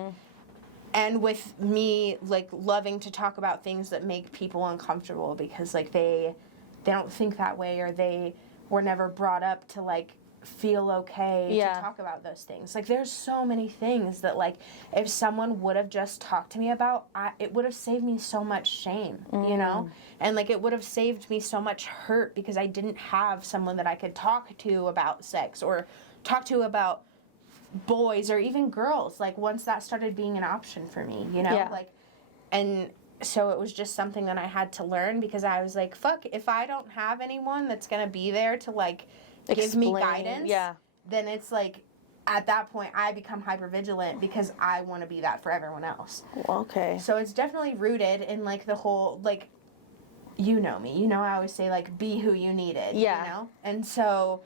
and with me, like, loving to talk about things that make people uncomfortable because, like, they don't think that way or they were never brought up to, like, feel okay to talk about those things. Like, there's so many things that, like, if someone would have just talked to me about, it would have saved me so much shame, you know? And, like, it would have saved me so much hurt because I didn't have someone that I could talk to about sex or talk to about boys or even girls, like, once that started being an option for me, you know? Yeah. Like, and so it was just something that I had to learn because I was like, fuck, if I don't have anyone that's gonna be there to, like, give me guidance, then it's like, at that point, I become hypervigilant because I want to be that for everyone else. Okay. So it's definitely rooted in, like, the whole, like, you know me. You know I always say, like, be who you needed, you know? And so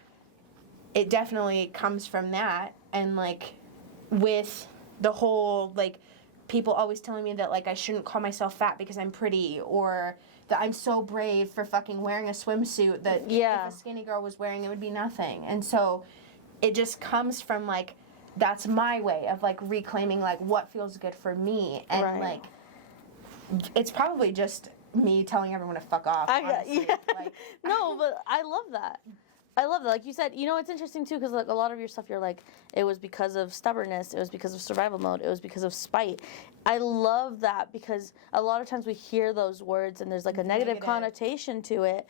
it definitely comes from that. And, like, with the whole, like, people always telling me that, like, I shouldn't call myself fat because I'm pretty, or that I'm so brave for fucking wearing a swimsuit that if a skinny girl was wearing, it would be nothing. And so it just comes from, like, that's my way of, like, reclaiming, like, what feels good for me. And, like, it's probably just me telling everyone to fuck off, honestly. Like, no, but I love that. I love that. Like you said, you know, it's interesting, too, because, like, a lot of your stuff, you're like, it was because of stubbornness, it was because of survival mode, it was because of spite. I love that because a lot of times we hear those words and there's, like, a negative connotation to it,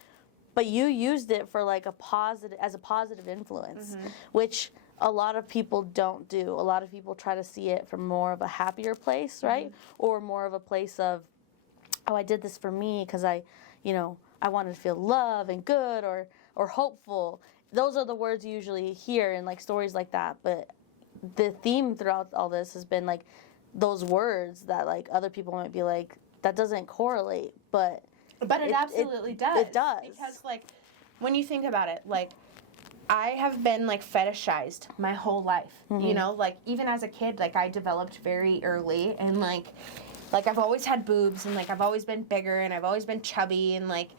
but you used it for, like, as a positive influence, which a lot of people don't do. A lot of people try to see it from more of a happier place, right? Or more of a place of, oh, I did this for me because I wanted to feel love and good or hopeful. Those are the words you usually hear in, like, stories like that. But the theme throughout all this has been, like, those words that, like, other people might be like, that doesn't correlate, but it absolutely does. It does. Because, like, when you think about it, like, I have been, like, fetishized my whole life, you know? Like, even as a kid, like, I developed very early, and, like, I've always had boobs, and, like, I've always been bigger, and I've always been chubby, and, like,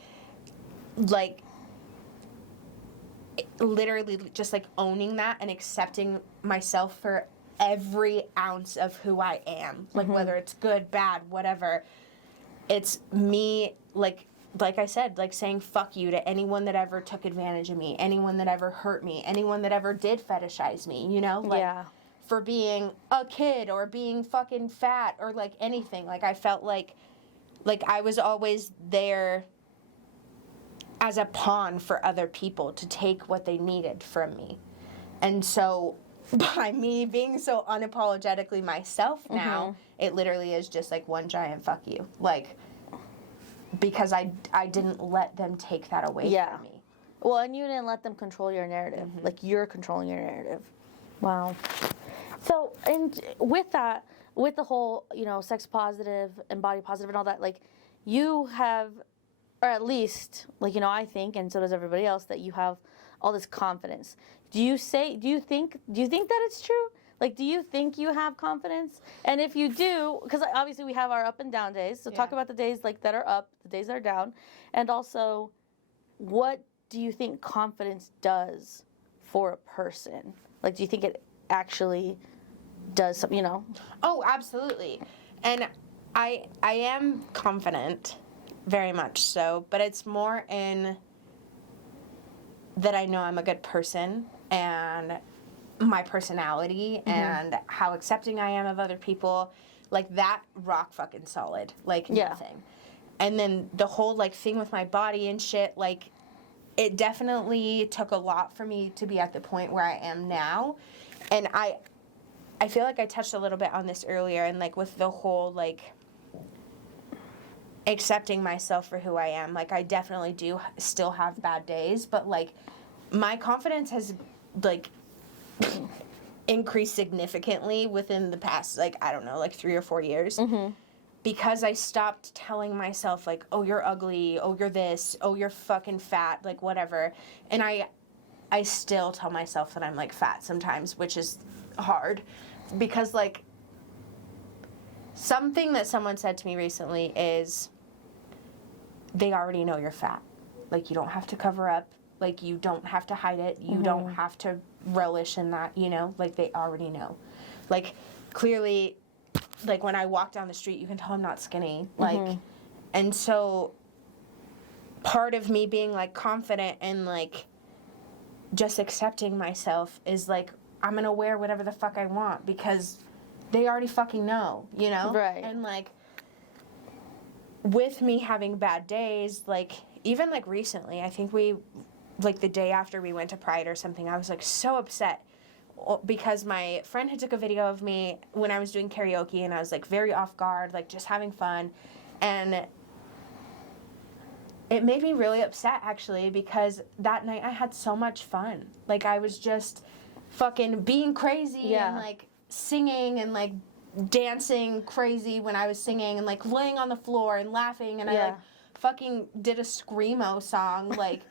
literally just, like, owning that and accepting myself for every ounce of who I am. Like, whether it's good, bad, whatever. It's me, like I said, like, saying fuck you to anyone that ever took advantage of me, anyone that ever hurt me, anyone that ever did fetishize me, you know? Like, for being a kid or being fucking fat or, like, anything. Like, I felt like I was always there as a pawn for other people to take what they needed from me. And so by me being so unapologetically myself now, it literally is just, like, one giant fuck you. Like, because I didn't let them take that away from me. Well, and you didn't let them control your narrative. Like, you're controlling your narrative. Wow. So, and with that, with the whole, you know, sex positive and body positive and all that, like, you have, or at least, like, you know, I think, and so does everybody else, that you have all this confidence. Do you think that it's true? Like, do you think you have confidence? And if you do, because obviously we have our up and down days, so talk about the days, like, that are up, the days that are down, and also, what do you think confidence does for a person? Like, do you think it actually does something, you know? Oh, absolutely. And I am confident, very much so, but it's more in that I know I'm a good person and my personality and how accepting I am of other people, like that rock fucking solid, like nothing. And then the whole like thing with my body and shit, like it definitely took a lot for me to be at the point where I am now. And I feel like I touched a little bit on this earlier, and like with the whole like accepting myself for who I am, like I definitely do still have bad days, but like my confidence has like increased significantly within the past, like, I don't know, like 3 or 4 years. Because I stopped telling myself, like, oh, you're ugly, oh, you're this, oh, you're fucking fat, like, whatever. And I still tell myself that I'm, like, fat sometimes, which is hard. Because, like, something that someone said to me recently is, they already know you're fat. Like, you don't have to cover up. Like, you don't have to hide it. You don't have to relish in that, you know? Like, they already know. Like, clearly, like, when I walk down the street, you can tell I'm not skinny. Like, and so part of me being, like, confident and, like, just accepting myself is, like, I'm gonna wear whatever the fuck I want because they already fucking know, you know? Right. And, like, with me having bad days, like, even, like, recently, I think like, the day after we went to Pride or something, I was, like, so upset because my friend had took a video of me when I was doing karaoke, and I was, like, very off guard, like, just having fun, and it made me really upset, actually, because that night I had so much fun. Like, I was just fucking being crazy and, like, singing and, like, dancing crazy when I was singing and, like, laying on the floor and laughing, and I, like, fucking did a screamo song, like,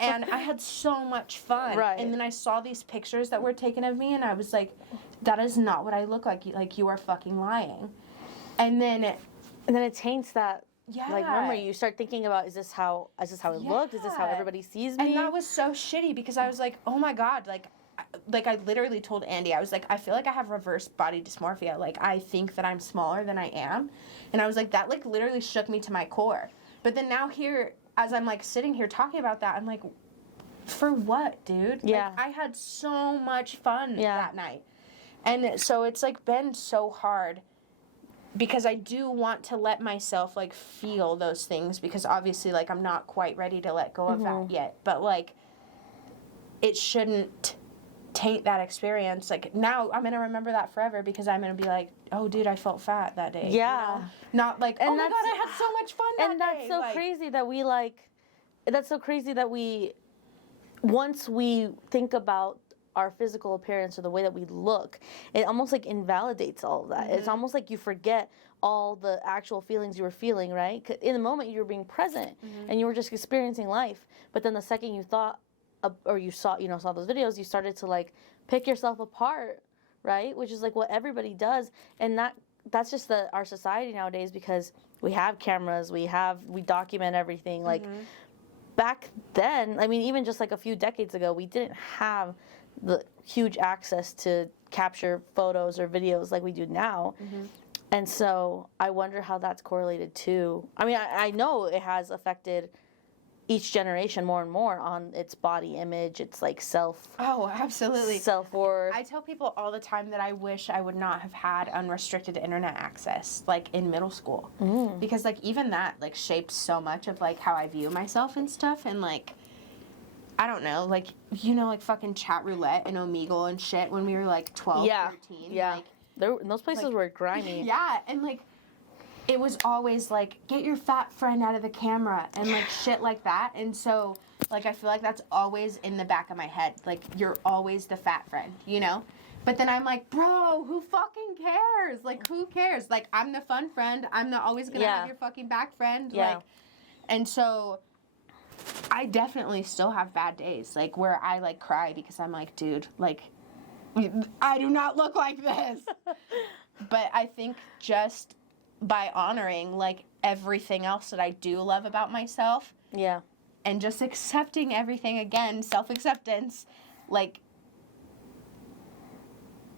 and I had so much fun. Right. And then I saw these pictures that were taken of me, and I was like, that is not what I look like. Like, you are fucking lying. And then it taints that, like, memory. You start thinking about, is this how it looked? Is this how everybody sees me? And that was so shitty because I was like, oh my God, like I literally told Andy, I was like, I feel like I have reverse body dysmorphia. Like, I think that I'm smaller than I am. And I was like, that, like, literally shook me to my core. But then now here, as I'm, like, sitting here talking about that, I'm like, for what, dude? Yeah. Like, I had so much fun that night. And so it's, like, been so hard because I do want to let myself, like, feel those things because obviously, like, I'm not quite ready to let go of that yet. But, like, it shouldn't taint that experience. Like, now I'm going to remember that forever because I'm going to be like, oh, dude, I felt fat that day. Yeah. You know? Not like, oh my God, I had so much fun that day. And that's so crazy that we, like, once we think about our physical appearance or the way that we look, it almost, like, invalidates all of that. It's almost like you forget all the actual feelings you were feeling, right? 'Cause in the moment, you were being present and you were just experiencing life. But then the second you thought, or you saw those videos, you started to, like, pick yourself apart, right? Which is, like, what everybody does. And that's just our society nowadays because we have cameras, we document everything. Like, back then, I mean, even just, like, a few decades ago, we didn't have the huge access to capture photos or videos like we do now. And so I wonder how that's correlated too. I mean, I know it has affected each generation more and more on its body image, its, like, self-worth. I tell people all the time that I wish I would not have had unrestricted internet access, like, in middle school. Because, like, even that, like, shaped so much of, like, how I view myself and stuff. And, like, I don't know, like, you know, like, fucking chat roulette and Omegle and shit when we were, like, 12, 13. Yeah. Like, those places were grimy. Yeah, and, like, it was always, like, get your fat friend out of the camera and, like, shit like that. And so, like, I feel like that's always in the back of my head. Like, you're always the fat friend, you know? But then I'm like, bro, who fucking cares? Like, who cares? Like, I'm the fun friend. I'm not always going to have your fucking back friend. Yeah. Like, and so I definitely still have bad days, like, where I, like, cry because I'm like, dude, like, I do not look like this. But I think just by honoring, like, everything else that I do love about myself, and just accepting everything again, self-acceptance, like,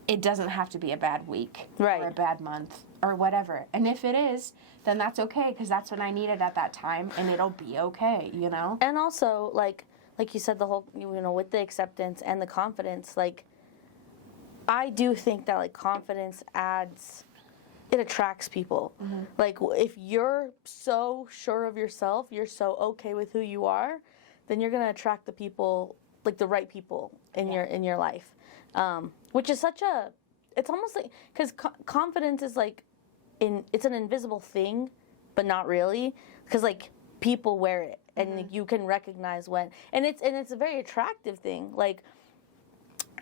it doesn't have to be a bad week Right. or a bad month or whatever. And if it is, then that's okay, because that's what I needed at that time, and it'll be okay, you know? And also, like you said, the whole, you know, with the acceptance and the confidence, like, I do think that, like, confidence it attracts people. Mm-hmm. Like, if you're so sure of yourself, you're so okay with who you are, then you're going to attract the people, like, the right people in your life. Which is it's almost like, because confidence is, like, it's an invisible thing, but not really, because, like, people wear it, and Mm-hmm. you can recognize when, and it's a very attractive thing. Like,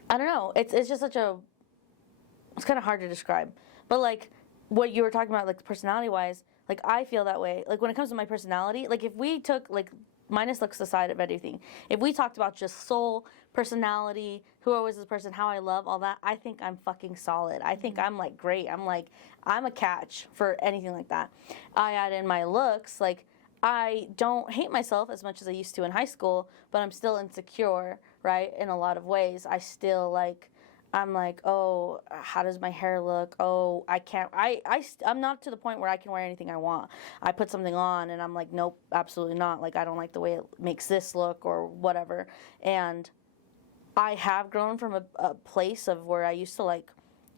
I don't know, it's just it's kind of hard to describe, but, like, what you were talking about, like, personality wise, like, I feel that way. Like, when it comes to my personality, like, if we took, like, minus looks aside of everything, if we talked about just soul, personality, who I was as a person, how I love, all that, I think I'm fucking solid. I think I'm, like, great. I'm a catch for anything like that. I add in my looks, like, I don't hate myself as much as I used to in high school, but I'm still insecure, right, in a lot of ways. I still, like, I'm like, oh, how does my hair look? Oh, I can't, I'm not to the point where I can wear anything I want. I put something on and I'm like, nope, absolutely not. Like, I don't like the way it makes this look or whatever. And I have grown from a place of where I used to, like,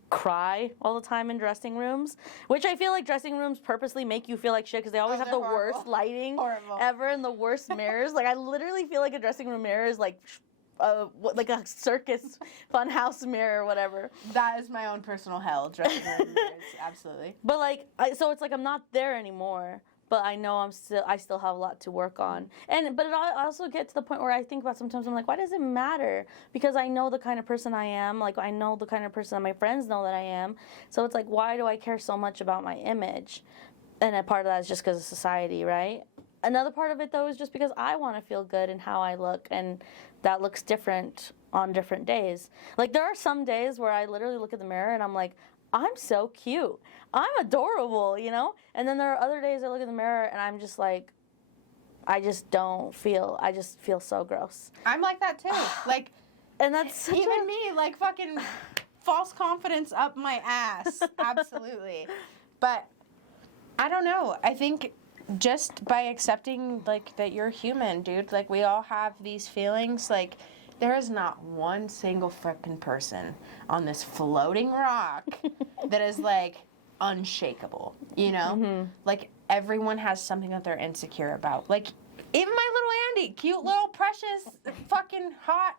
cry all the time in dressing rooms, which I feel like dressing rooms purposely make you feel like shit because they always have the horrible. worst lighting Horrible. ever and the worst mirrors. Like, I literally feel like a dressing room mirror is like like a circus funhouse mirror or whatever. That is my own personal hell, dressing room mirrors, absolutely. But, like, so it's like I'm not there anymore. But I know I still have a lot to work on. But I also get to the point where I think about sometimes I'm like, why does it matter? Because I know the kind of person I am. Like, I know the kind of person that my friends know that I am. So it's like, why do I care so much about my image? And a part of that is just because of society, right? Another part of it, though, is just because I want to feel good in how I look. And that looks different on different days. Like, there are some days where I literally look at the mirror and I'm like, I'm so cute. I'm adorable, you know? And then there are other days I look in the mirror and I'm just like, I just feel so gross. I'm like that too. Like, And that's even me, like, fucking false confidence up my ass. Absolutely. But I don't know. I think just by accepting, like, that you're human, dude. Like, we all have these feelings. Like, there is not one single frickin' person on this floating rock that is, like, unshakable, you know? Mm-hmm. Like, everyone has something that they're insecure about. Like, even my little Andy, cute little precious fucking hot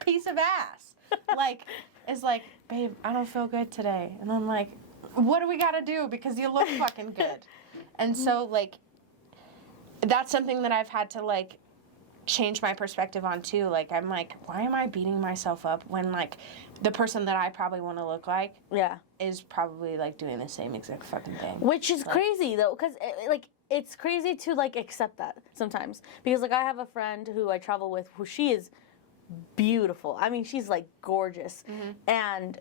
piece of ass, like, is like, babe, I don't feel good today. And I'm like, what do we gotta do? Because you look fucking good. And so, like, that's something that I've had to, like, change my perspective on too. Like, I'm like, why am I beating myself up when, like, the person that I probably want to look like is probably, like, doing the same exact fucking thing. Which is like, crazy though, because like, it's crazy to, like, accept that sometimes, because, like, I have a friend who I travel with who she is beautiful. I mean, she's, like, gorgeous. Mm-hmm. And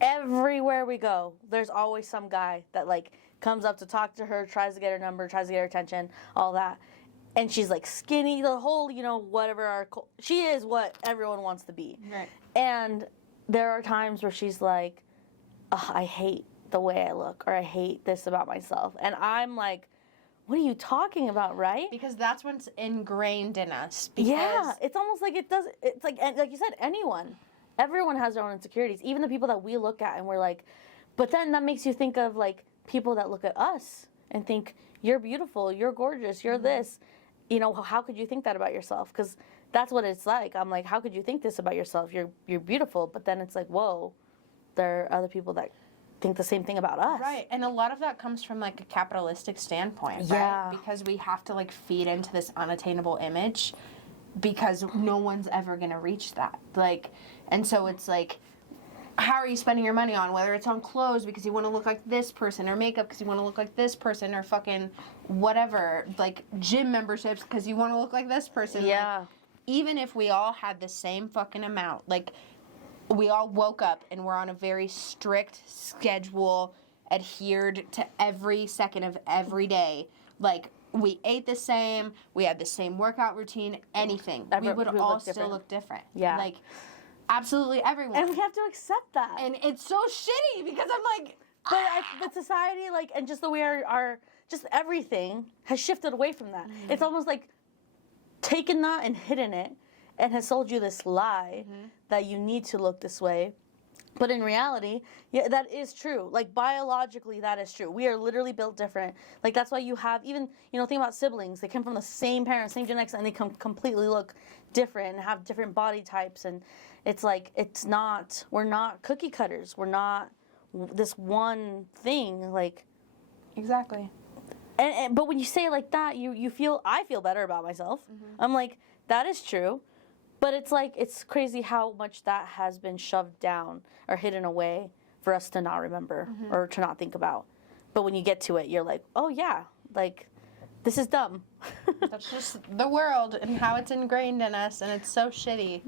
everywhere we go, there's always some guy that, like, comes up to talk to her, tries to get her number, tries to get her attention, all that. And she's, like, skinny, the whole, you know, whatever. She is what everyone wants to be. Right. And there are times where she's like, oh, I hate the way I look, or I hate this about myself. And I'm like, what are you talking about, right? Because that's what's ingrained in us. Because Yeah, it's almost like it's like you said, everyone has their own insecurities, even the people that we look at and we're like, but then that makes you think of, like, people that look at us and think, you're beautiful, you're gorgeous, you're this. You know, how could you think that about yourself? Because that's what it's like. I'm like, how could you think this about yourself? You're beautiful. But then it's like, whoa, there are other people that think the same thing about us. Right. And a lot of that comes from, like, a capitalistic standpoint, Yeah. right? Because we have to, like, feed into this unattainable image because no one's ever going to reach that. Like, and so it's like, how are you spending your money on? Whether it's on clothes because you want to look like this person, or makeup because you want to look like this person, or fucking whatever, like gym memberships because you want to look like this person. Yeah. Like, even if we all had the same fucking amount, like, we all woke up and we're on a very strict schedule, adhered to every second of every day, like, we ate the same, we had the same workout routine, anything. We would all still look different. Yeah. Like, absolutely everyone. And we have to accept that. And it's so shitty because I'm like... But society, like, and just the way our just everything has shifted away from that. Mm-hmm. It's almost like taken that and hidden it and has sold you this lie that you need to look this way. But in reality, yeah, that is true. Like, biologically, that is true. We are literally built different. Like, that's why you have, even, think about siblings. They come from the same parents, same genetics, and they completely look different and have different body types. And it's like, we're not cookie cutters. We're not this one thing. Like, exactly. But when you say it like that, I feel better about myself. Mm-hmm. I'm like, that is true. But it's like, it's crazy how much that has been shoved down or hidden away for us to not remember or to not think about. But when you get to it, you're like, oh yeah, like, this is dumb. That's just the world and how it's ingrained in us, and it's so shitty.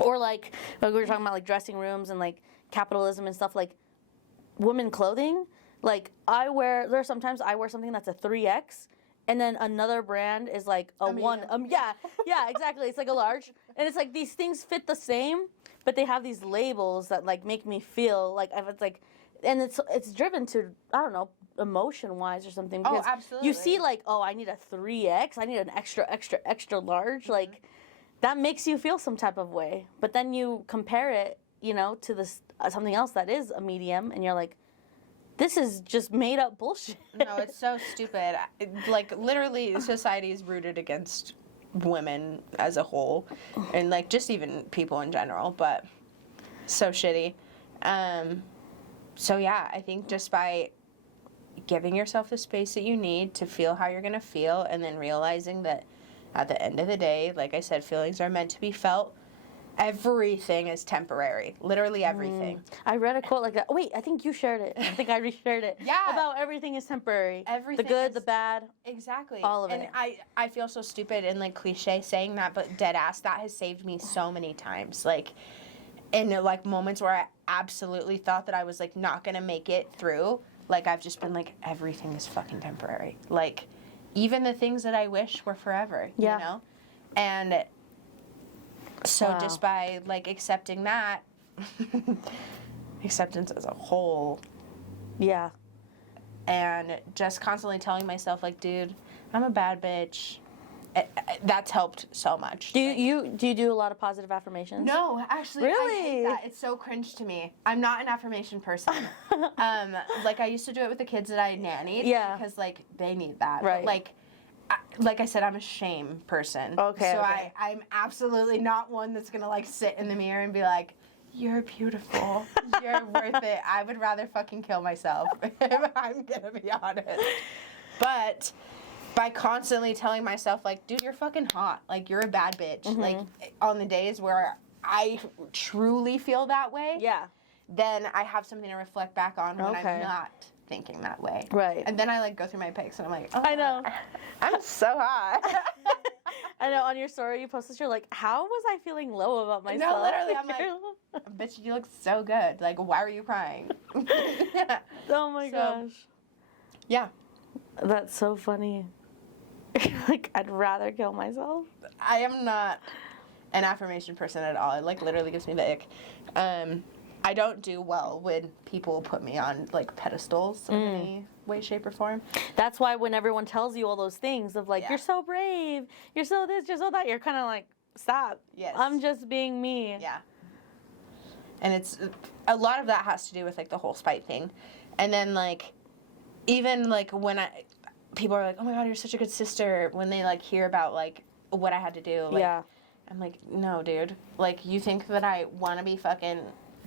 Or like we were talking about, like, dressing rooms and, like, capitalism and stuff, like, women clothing. Like, there's sometimes I wear something that's a 3X, and then another brand is like a one. Yeah, exactly. It's like a large, and it's like these things fit the same, but they have these labels that, like, make me feel like it's like, and it's driven to, I don't know, emotion wise or something. Because absolutely. You see, like, oh, I need a 3X. I need an extra large. Like, that makes you feel some type of way. But then you compare it, to this something else that is a medium, and you're like, this is just made up bullshit. No, it's so stupid. Like, literally, society is rooted against women as a whole. And, like, just even people in general. But so shitty. So, yeah, I think just by giving yourself the space that you need to feel how you're going to feel, and then realizing that at the end of the day, like I said, feelings are meant to be felt. Everything is temporary. Literally everything. I read a quote like that. Wait, I think you shared it. I think I reshared it. Yeah. About everything is temporary. Everything the good, is, the bad. Exactly. All of it. And I feel so stupid and, like, cliche saying that, but dead ass, that has saved me so many times. Like, in, like, moments where I absolutely thought that I was, like, not gonna make it through. Like, I've just been like, everything is fucking temporary. Like, even the things that I wish were forever, you know? And so just by, like, accepting that, acceptance as a whole. Yeah. And just constantly telling myself, like, dude, I'm a bad bitch. That's helped so much. Do you do a lot of positive affirmations? No, actually, really? I hate that. It's so cringe to me. I'm not an affirmation person. Like, I used to do it with the kids that I nannied. Yeah. Because, like, they need that. Right. But, like I said, I'm a shame person. Okay. So okay. I'm absolutely not one that's gonna, like, sit in the mirror and be like, you're beautiful. You're worth it. I would rather fucking kill myself, if I'm gonna be honest. But by constantly telling myself, like, dude, you're fucking hot. Like, you're a bad bitch. Like, on the days where I truly feel that way, then I have something to reflect back on when I'm not thinking that way. Right. And then I, like, go through my pics and I'm like, oh, I know. I'm so hot. I know, on your story you posted, you're like, how was I feeling low about myself? No, literally, I'm like, bitch, you look so good. Like, why were you crying? Yeah. Oh my gosh. Yeah. That's so funny. Like, I'd rather kill myself. I am not an affirmation person at all. It, like, literally gives me the ick. I don't do well when people put me on, like, pedestals in any way, shape, or form. That's why when everyone tells you all those things of, like, you're so brave, you're so this, you're so that, you're kind of like, stop. Yes. I'm just being me. Yeah. And it's, a lot of that has to do with, like, the whole spite thing. And then, like, even, like, when people are like, oh my God, you're such a good sister, when they, like, hear about, like, what I had to do. Like, I'm like, no, dude. Like, you think that I want to be fucking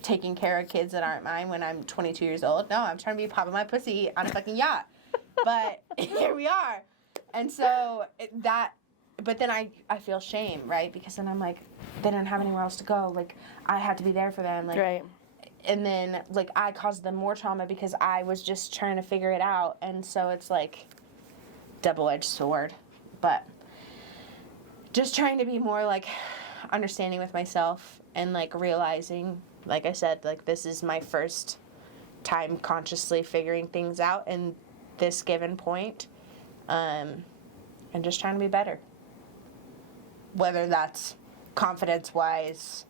taking care of kids that aren't mine when I'm 22 years old? No, I'm trying to be popping my pussy on a fucking yacht. But here we are. And so but then I feel shame, right? Because then I'm like, they don't have anywhere else to go. Like, I had to be there for them. Like, right. And then, like, I caused them more trauma because I was just trying to figure it out. And so it's like double-edged sword. But just trying to be more, like, understanding with myself and, like, realizing, like I said, like, this is my first time consciously figuring things out in this given point. and just trying to be better. Whether that's confidence-wise,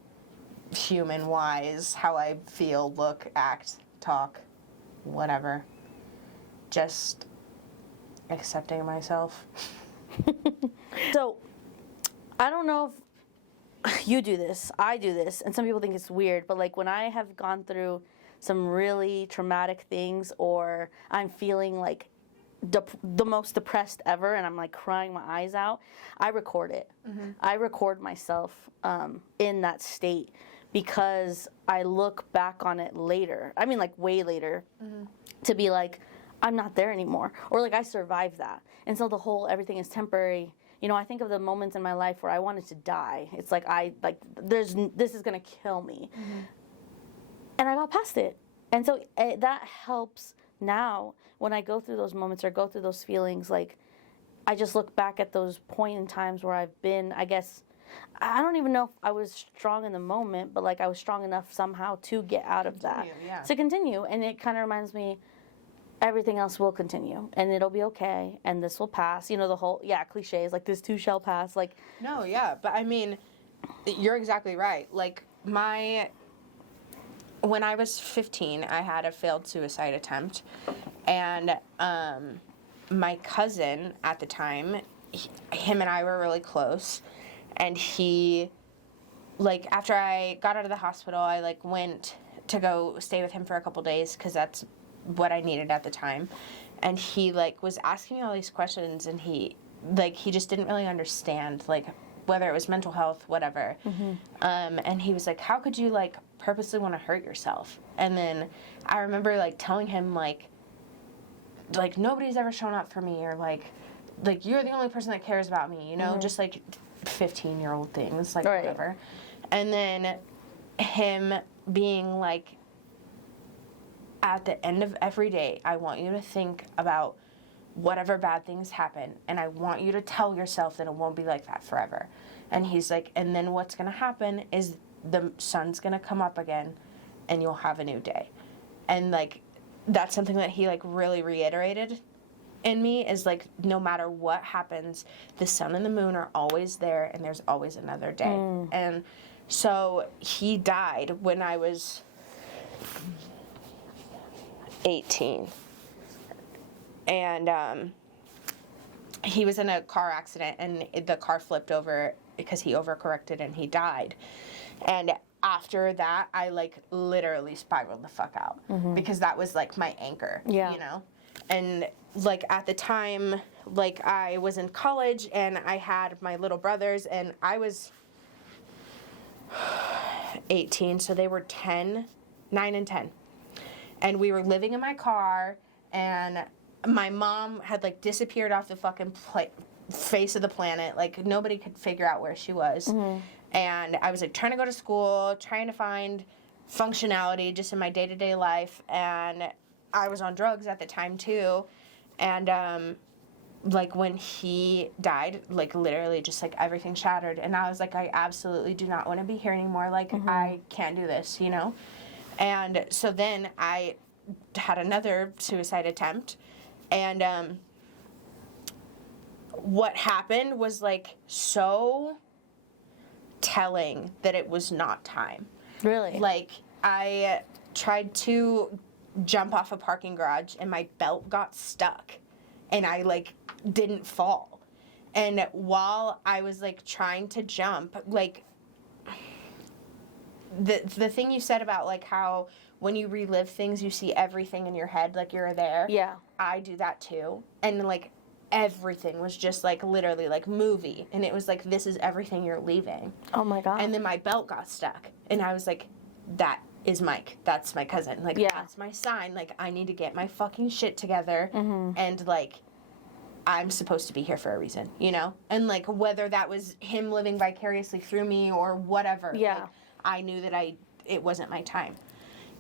human-wise, how I feel, look, act, talk, whatever. Just accepting myself. So, I don't know if you do this, I do this, and some people think it's weird, but like when I have gone through some really traumatic things, or I'm feeling like the most depressed ever and I'm like crying my eyes out, I record it. I record myself in that state, because I look back on it later, I mean like way later, to be like, I'm not there anymore, or like I survived that. And so the whole everything is temporary, you know, I think of the moments in my life where I wanted to die. It's like this is gonna kill me, and I got past it. And so that helps now when I go through those moments or go through those feelings. Like, I just look back at those point in times where I've been, I guess, I don't even know if I was strong in the moment, but like I was strong enough somehow to get out of that, to continue. And it kind of reminds me, everything else will continue, and it'll be okay, and this will pass. You know, the whole, cliche is like, this too shall pass. Like, no, yeah, but I mean, you're exactly right. Like, when I was 15, I had a failed suicide attempt, and my cousin at the time, him and I were really close, and he, like, after I got out of the hospital, I, like, went to go stay with him for a couple days, because that's what I needed at the time, and he, like, was asking me all these questions, and he just didn't really understand, like, whether it was mental health, whatever. And he was like, how could you, like, purposely want to hurt yourself? And then I remember, like, telling him, like, nobody's ever shown up for me, or, like, you're the only person that cares about me, you know? Just, like, 15-year-old things, like, whatever. And then him being, like, at the end of every day, I want you to think about whatever bad things happen, and I want you to tell yourself that it won't be like that forever. And he's like, and then what's going to happen is the sun's going to come up again, and you'll have a new day. And, like, that's something that he, like, really reiterated in me, is, like, no matter what happens, the sun and the moon are always there, and there's always another day. And so he died when I was 18. And he was in a car accident, and the car flipped over because he overcorrected, and he died. And after that, I, like, literally spiraled the fuck out, because that was, like, my anchor, you know? And, like, at the time, like, I was in college, and I had my little brothers, and I was 18, so they were 9 and 10. And we were living in my car, and my mom had, like, disappeared off the fucking face of the planet. Like, nobody could figure out where she was. And I was, like, trying to go to school, trying to find functionality just in my day-to-day life. And I was on drugs at the time, too. And, like, when he died, like, literally just, like, everything shattered. And I was like, I absolutely do not want to be here anymore. Like, I can't do this, you know? And so then I had another suicide attempt. And what happened was, like, so telling that it was not time. Really? Like, I tried to jump off a parking garage, and my belt got stuck, and I, like, didn't fall. And while I was, like, trying to jump, like, the thing you said about, like, how when you relive things, you see everything in your head, like, you're there. Yeah. I do that, too. And, like, everything was just, like, literally, like, movie. And it was like, this is everything you're leaving. Oh, my God. And then my belt got stuck. And I was like, that is Mike. That's my cousin. Like, that's my sign. Like, I need to get my fucking shit together. And, like, I'm supposed to be here for a reason, you know? And, like, whether that was him living vicariously through me or whatever. Yeah. Like, I knew that it wasn't my time.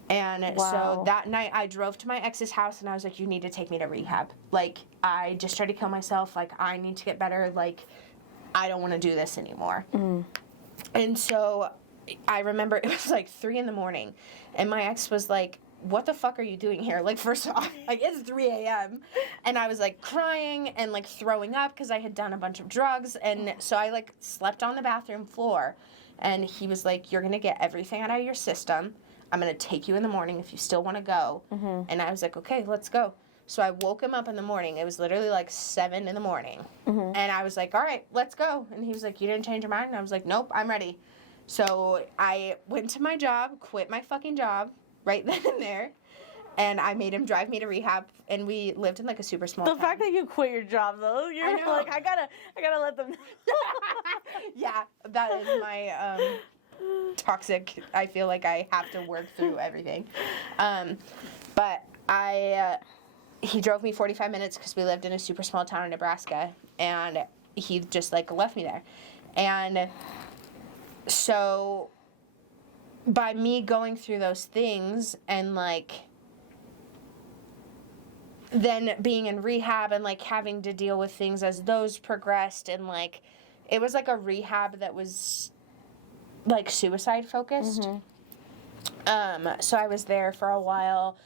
And so that night I drove to my ex's house, and I was like, you need to take me to rehab. Like, I just tried to kill myself. Like, I need to get better. Like, I don't want to do this anymore. And so I remember it was like 3 a.m, and my ex was like, what the fuck are you doing here? Like, first off, like, it's 3 a.m. And I was, like, crying and, like, throwing up because I had done a bunch of drugs. And so I, like, slept on the bathroom floor. And he was like, you're going to get everything out of your system. I'm going to take you in the morning if you still want to go. And I was like, okay, let's go. So I woke him up in the morning. It was literally, like, 7 in the morning. And I was like, all right, let's go. And he was like, you didn't change your mind? And I was like, nope, I'm ready. So I went to my job, quit my fucking job right then and there, and I made him drive me to rehab, and we lived in, like, a super small town. The fact that you quit your job, though, you're like, I gotta let them know. Yeah, that is my toxic, I feel like I have to work through everything. But he drove me 45 minutes because we lived in a super small town in Nebraska, and he just, like, left me there. And so by me going through those things and, like, then being in rehab and, like, having to deal with things as those progressed, and, like, it was, like, a rehab that was, like, suicide focused. So I was there for a while,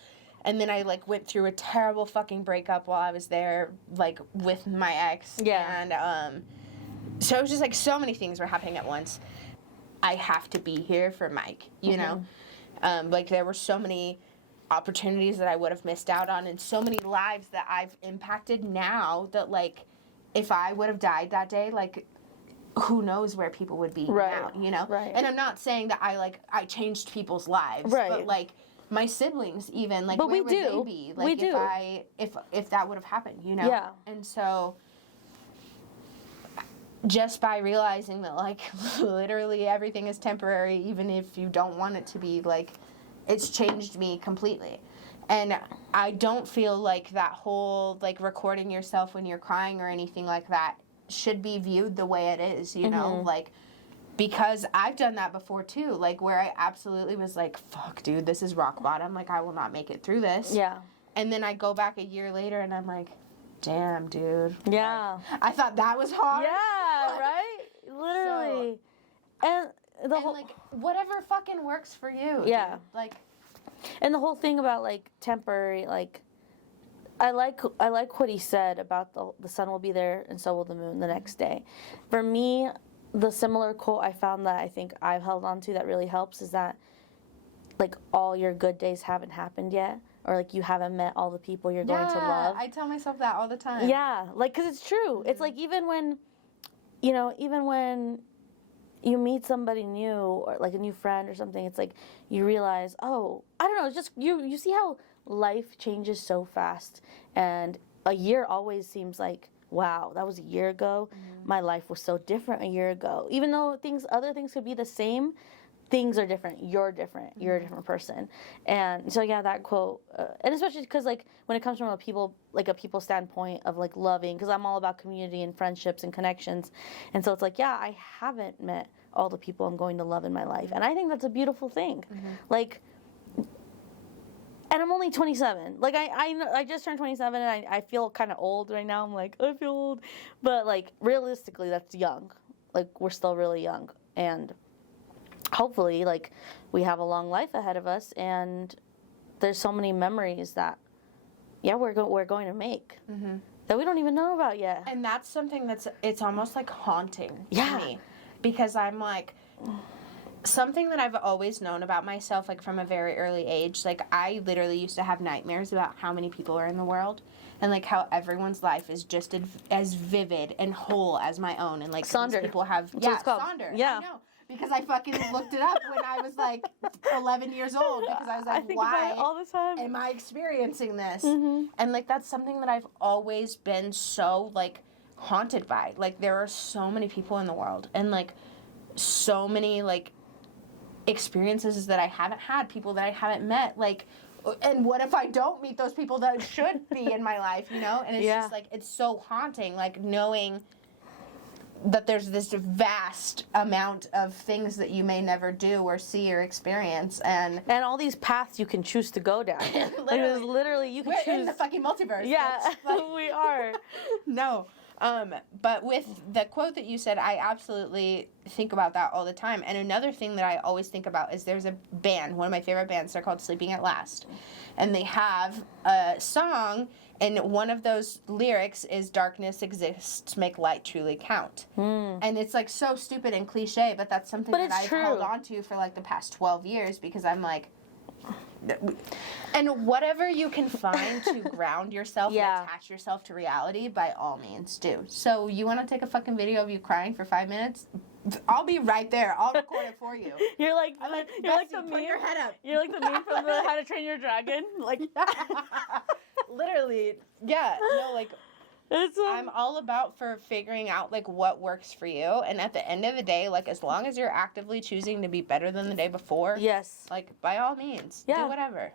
and then I, like, went through a terrible fucking breakup while I was there, like, with my ex. And so it was just, like, so many things were happening at once. I have to be here for Mike, you know? Like, there were so many opportunities that I would have missed out on, and so many lives that I've impacted now that, like, if I would have died that day, like, who knows where people would be now, you know? And I'm not saying that I changed people's lives, but, like, my siblings even, like, where would they be? Like, if that would have happened, you know? And so just by realizing that, like, literally everything is temporary, even if you don't want it to be, like, it's changed me completely. And I don't feel like that whole, like, recording yourself when you're crying or anything like that should be viewed the way it is, you know? Like, because I've done that before, too. Like, where I absolutely was like, fuck, dude, this is rock bottom. Like, I will not make it through this. And then I go back a year later and I'm like, damn, dude. Like, I thought that was hard. Right? Literally. So, and whole, like, whatever fucking works for you. Dude. Like, and the whole thing about, like, temporary, like, I like what he said about the sun will be there and so will the moon the next day. For me, the similar quote I found that I think I've held on to that really helps is that, like, all your good days haven't happened yet. Or, like, you haven't met all the people you're going to love. I tell myself that all the time. Like, because it's true. It's like, even when you meet somebody new, or, like, a new friend or something, it's like, you realize, oh, I don't know, it's just, you see how life changes so fast. And a year always seems like, wow, that was a year ago. My life was so different a year ago. Even though other things could be the same, things are different. You're different. You're a different person. And so, yeah, that quote, and especially because, like, when it comes from a people standpoint of, like, loving, because I'm all about community and friendships and connections. And so it's like, yeah, I haven't met all the people I'm going to love in my life. And I think that's a beautiful thing. Like, and I'm only 27. Like, I just turned 27, and I feel kind of old right now. I'm like, I feel old. But, like, realistically, that's young. Like, we're still really young. And hopefully, like, we have a long life ahead of us, and there's so many memories that, we're going to make that we don't even know about yet. And that's something it's almost, like, haunting to me, because I'm like, something that I've always known about myself, like, from a very early age, like, I literally used to have nightmares about how many people are in the world, and, like, how everyone's life is just as vivid and whole as my own, and, like, these people have, Sonder, I know. Because I fucking looked it up when I was, like, 11 years old, because I was like, why all the time am I experiencing this? And, like, that's something that I've always been so, like, haunted by. Like, there are so many people in the world, and, like, so many, like, experiences that I haven't had, people that I haven't met, like, and what if I don't meet those people that should be in my life, you know? And it's just, like, it's so haunting, like, knowing that there's this vast amount of things that you may never do or see or experience, and all these paths you can choose to go down. Literally you can choose. We're in the fucking multiverse. Yeah, like, we are. No, But with the quote that you said, I absolutely think about that all the time. And another thing that I always think about is there's a band, one of my favorite bands, they're called Sleeping at Last. And they have a song, and one of those lyrics is darkness exists, make light truly count. And it's like so stupid and cliche, but that's something that I've held on to for like the past 12 years because I'm like, and whatever you can find to ground yourself and attach yourself to reality, by all means do. So you want to take a fucking video of you crying for 5 minutes? I'll be right there. I'll record it for you. You're like, you're like the meme. Put your head up. You're like the meme from the How to Train Your Dragon. Like, literally, yeah. No, like, I'm all about for figuring out like what works for you, and at the end of the day, like as long as you're actively choosing to be better than the day before, yes, like by all means, do whatever.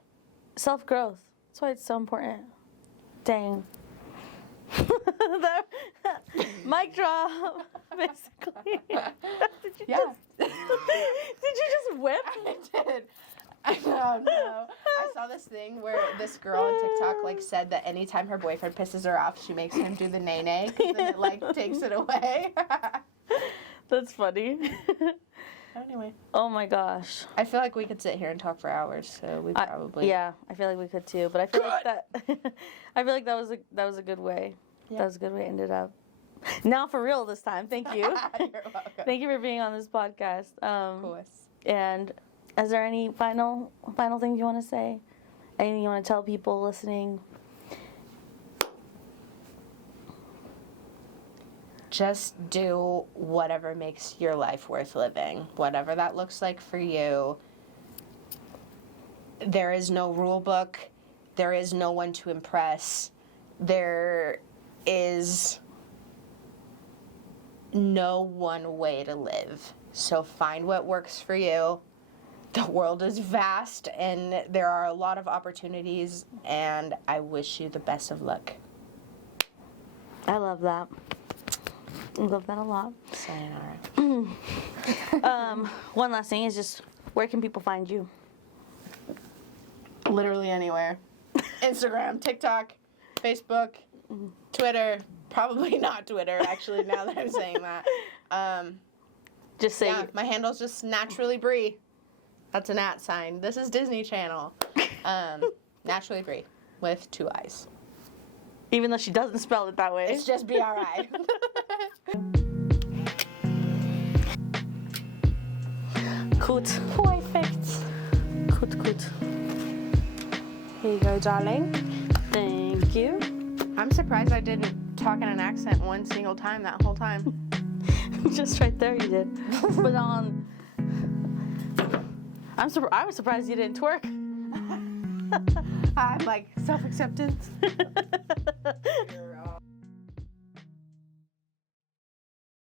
Self-growth. That's why it's so important. Dang. Mic drop. Basically. Did you just whip? I did. I don't know. I saw this thing where this girl on TikTok like said that anytime her boyfriend pisses her off, she makes him do the nay-nay because then it like takes it away. That's funny. Anyway. Oh my gosh. I feel like we could sit here and talk for hours, so we probably. Yeah, I feel like we could too, but I feel like that. I feel like that was a good way. Yeah. That was a good way to end it up. Now for real this time. Thank you. You're welcome. Thank you for being on this podcast. Of course. And is there any final things you want to say? Anything you want to tell people listening? Just do whatever makes your life worth living. Whatever that looks like for you. There is no rule book. There is no one to impress. There is no one way to live. So find what works for you. The world is vast and there are a lot of opportunities, and I wish you the best of luck. I love that. I love that a lot. Sayonara. One last thing is just, where can people find you? Literally anywhere. Instagram, TikTok, Facebook, Twitter. Probably not Twitter, actually, now that I'm saying that. Just say my handle's just naturally Bri. That's an @ sign. This is Disney Channel. Naturally Bri with 2 I's. Even though she doesn't spell it that way. It's just BRI. Gut. Perfect. Gut. Here you go, darling. Thank you. I'm surprised I didn't talk in an accent one single time that whole time. Just right there you did. But I was surprised you didn't twerk. I'm like, self-acceptance.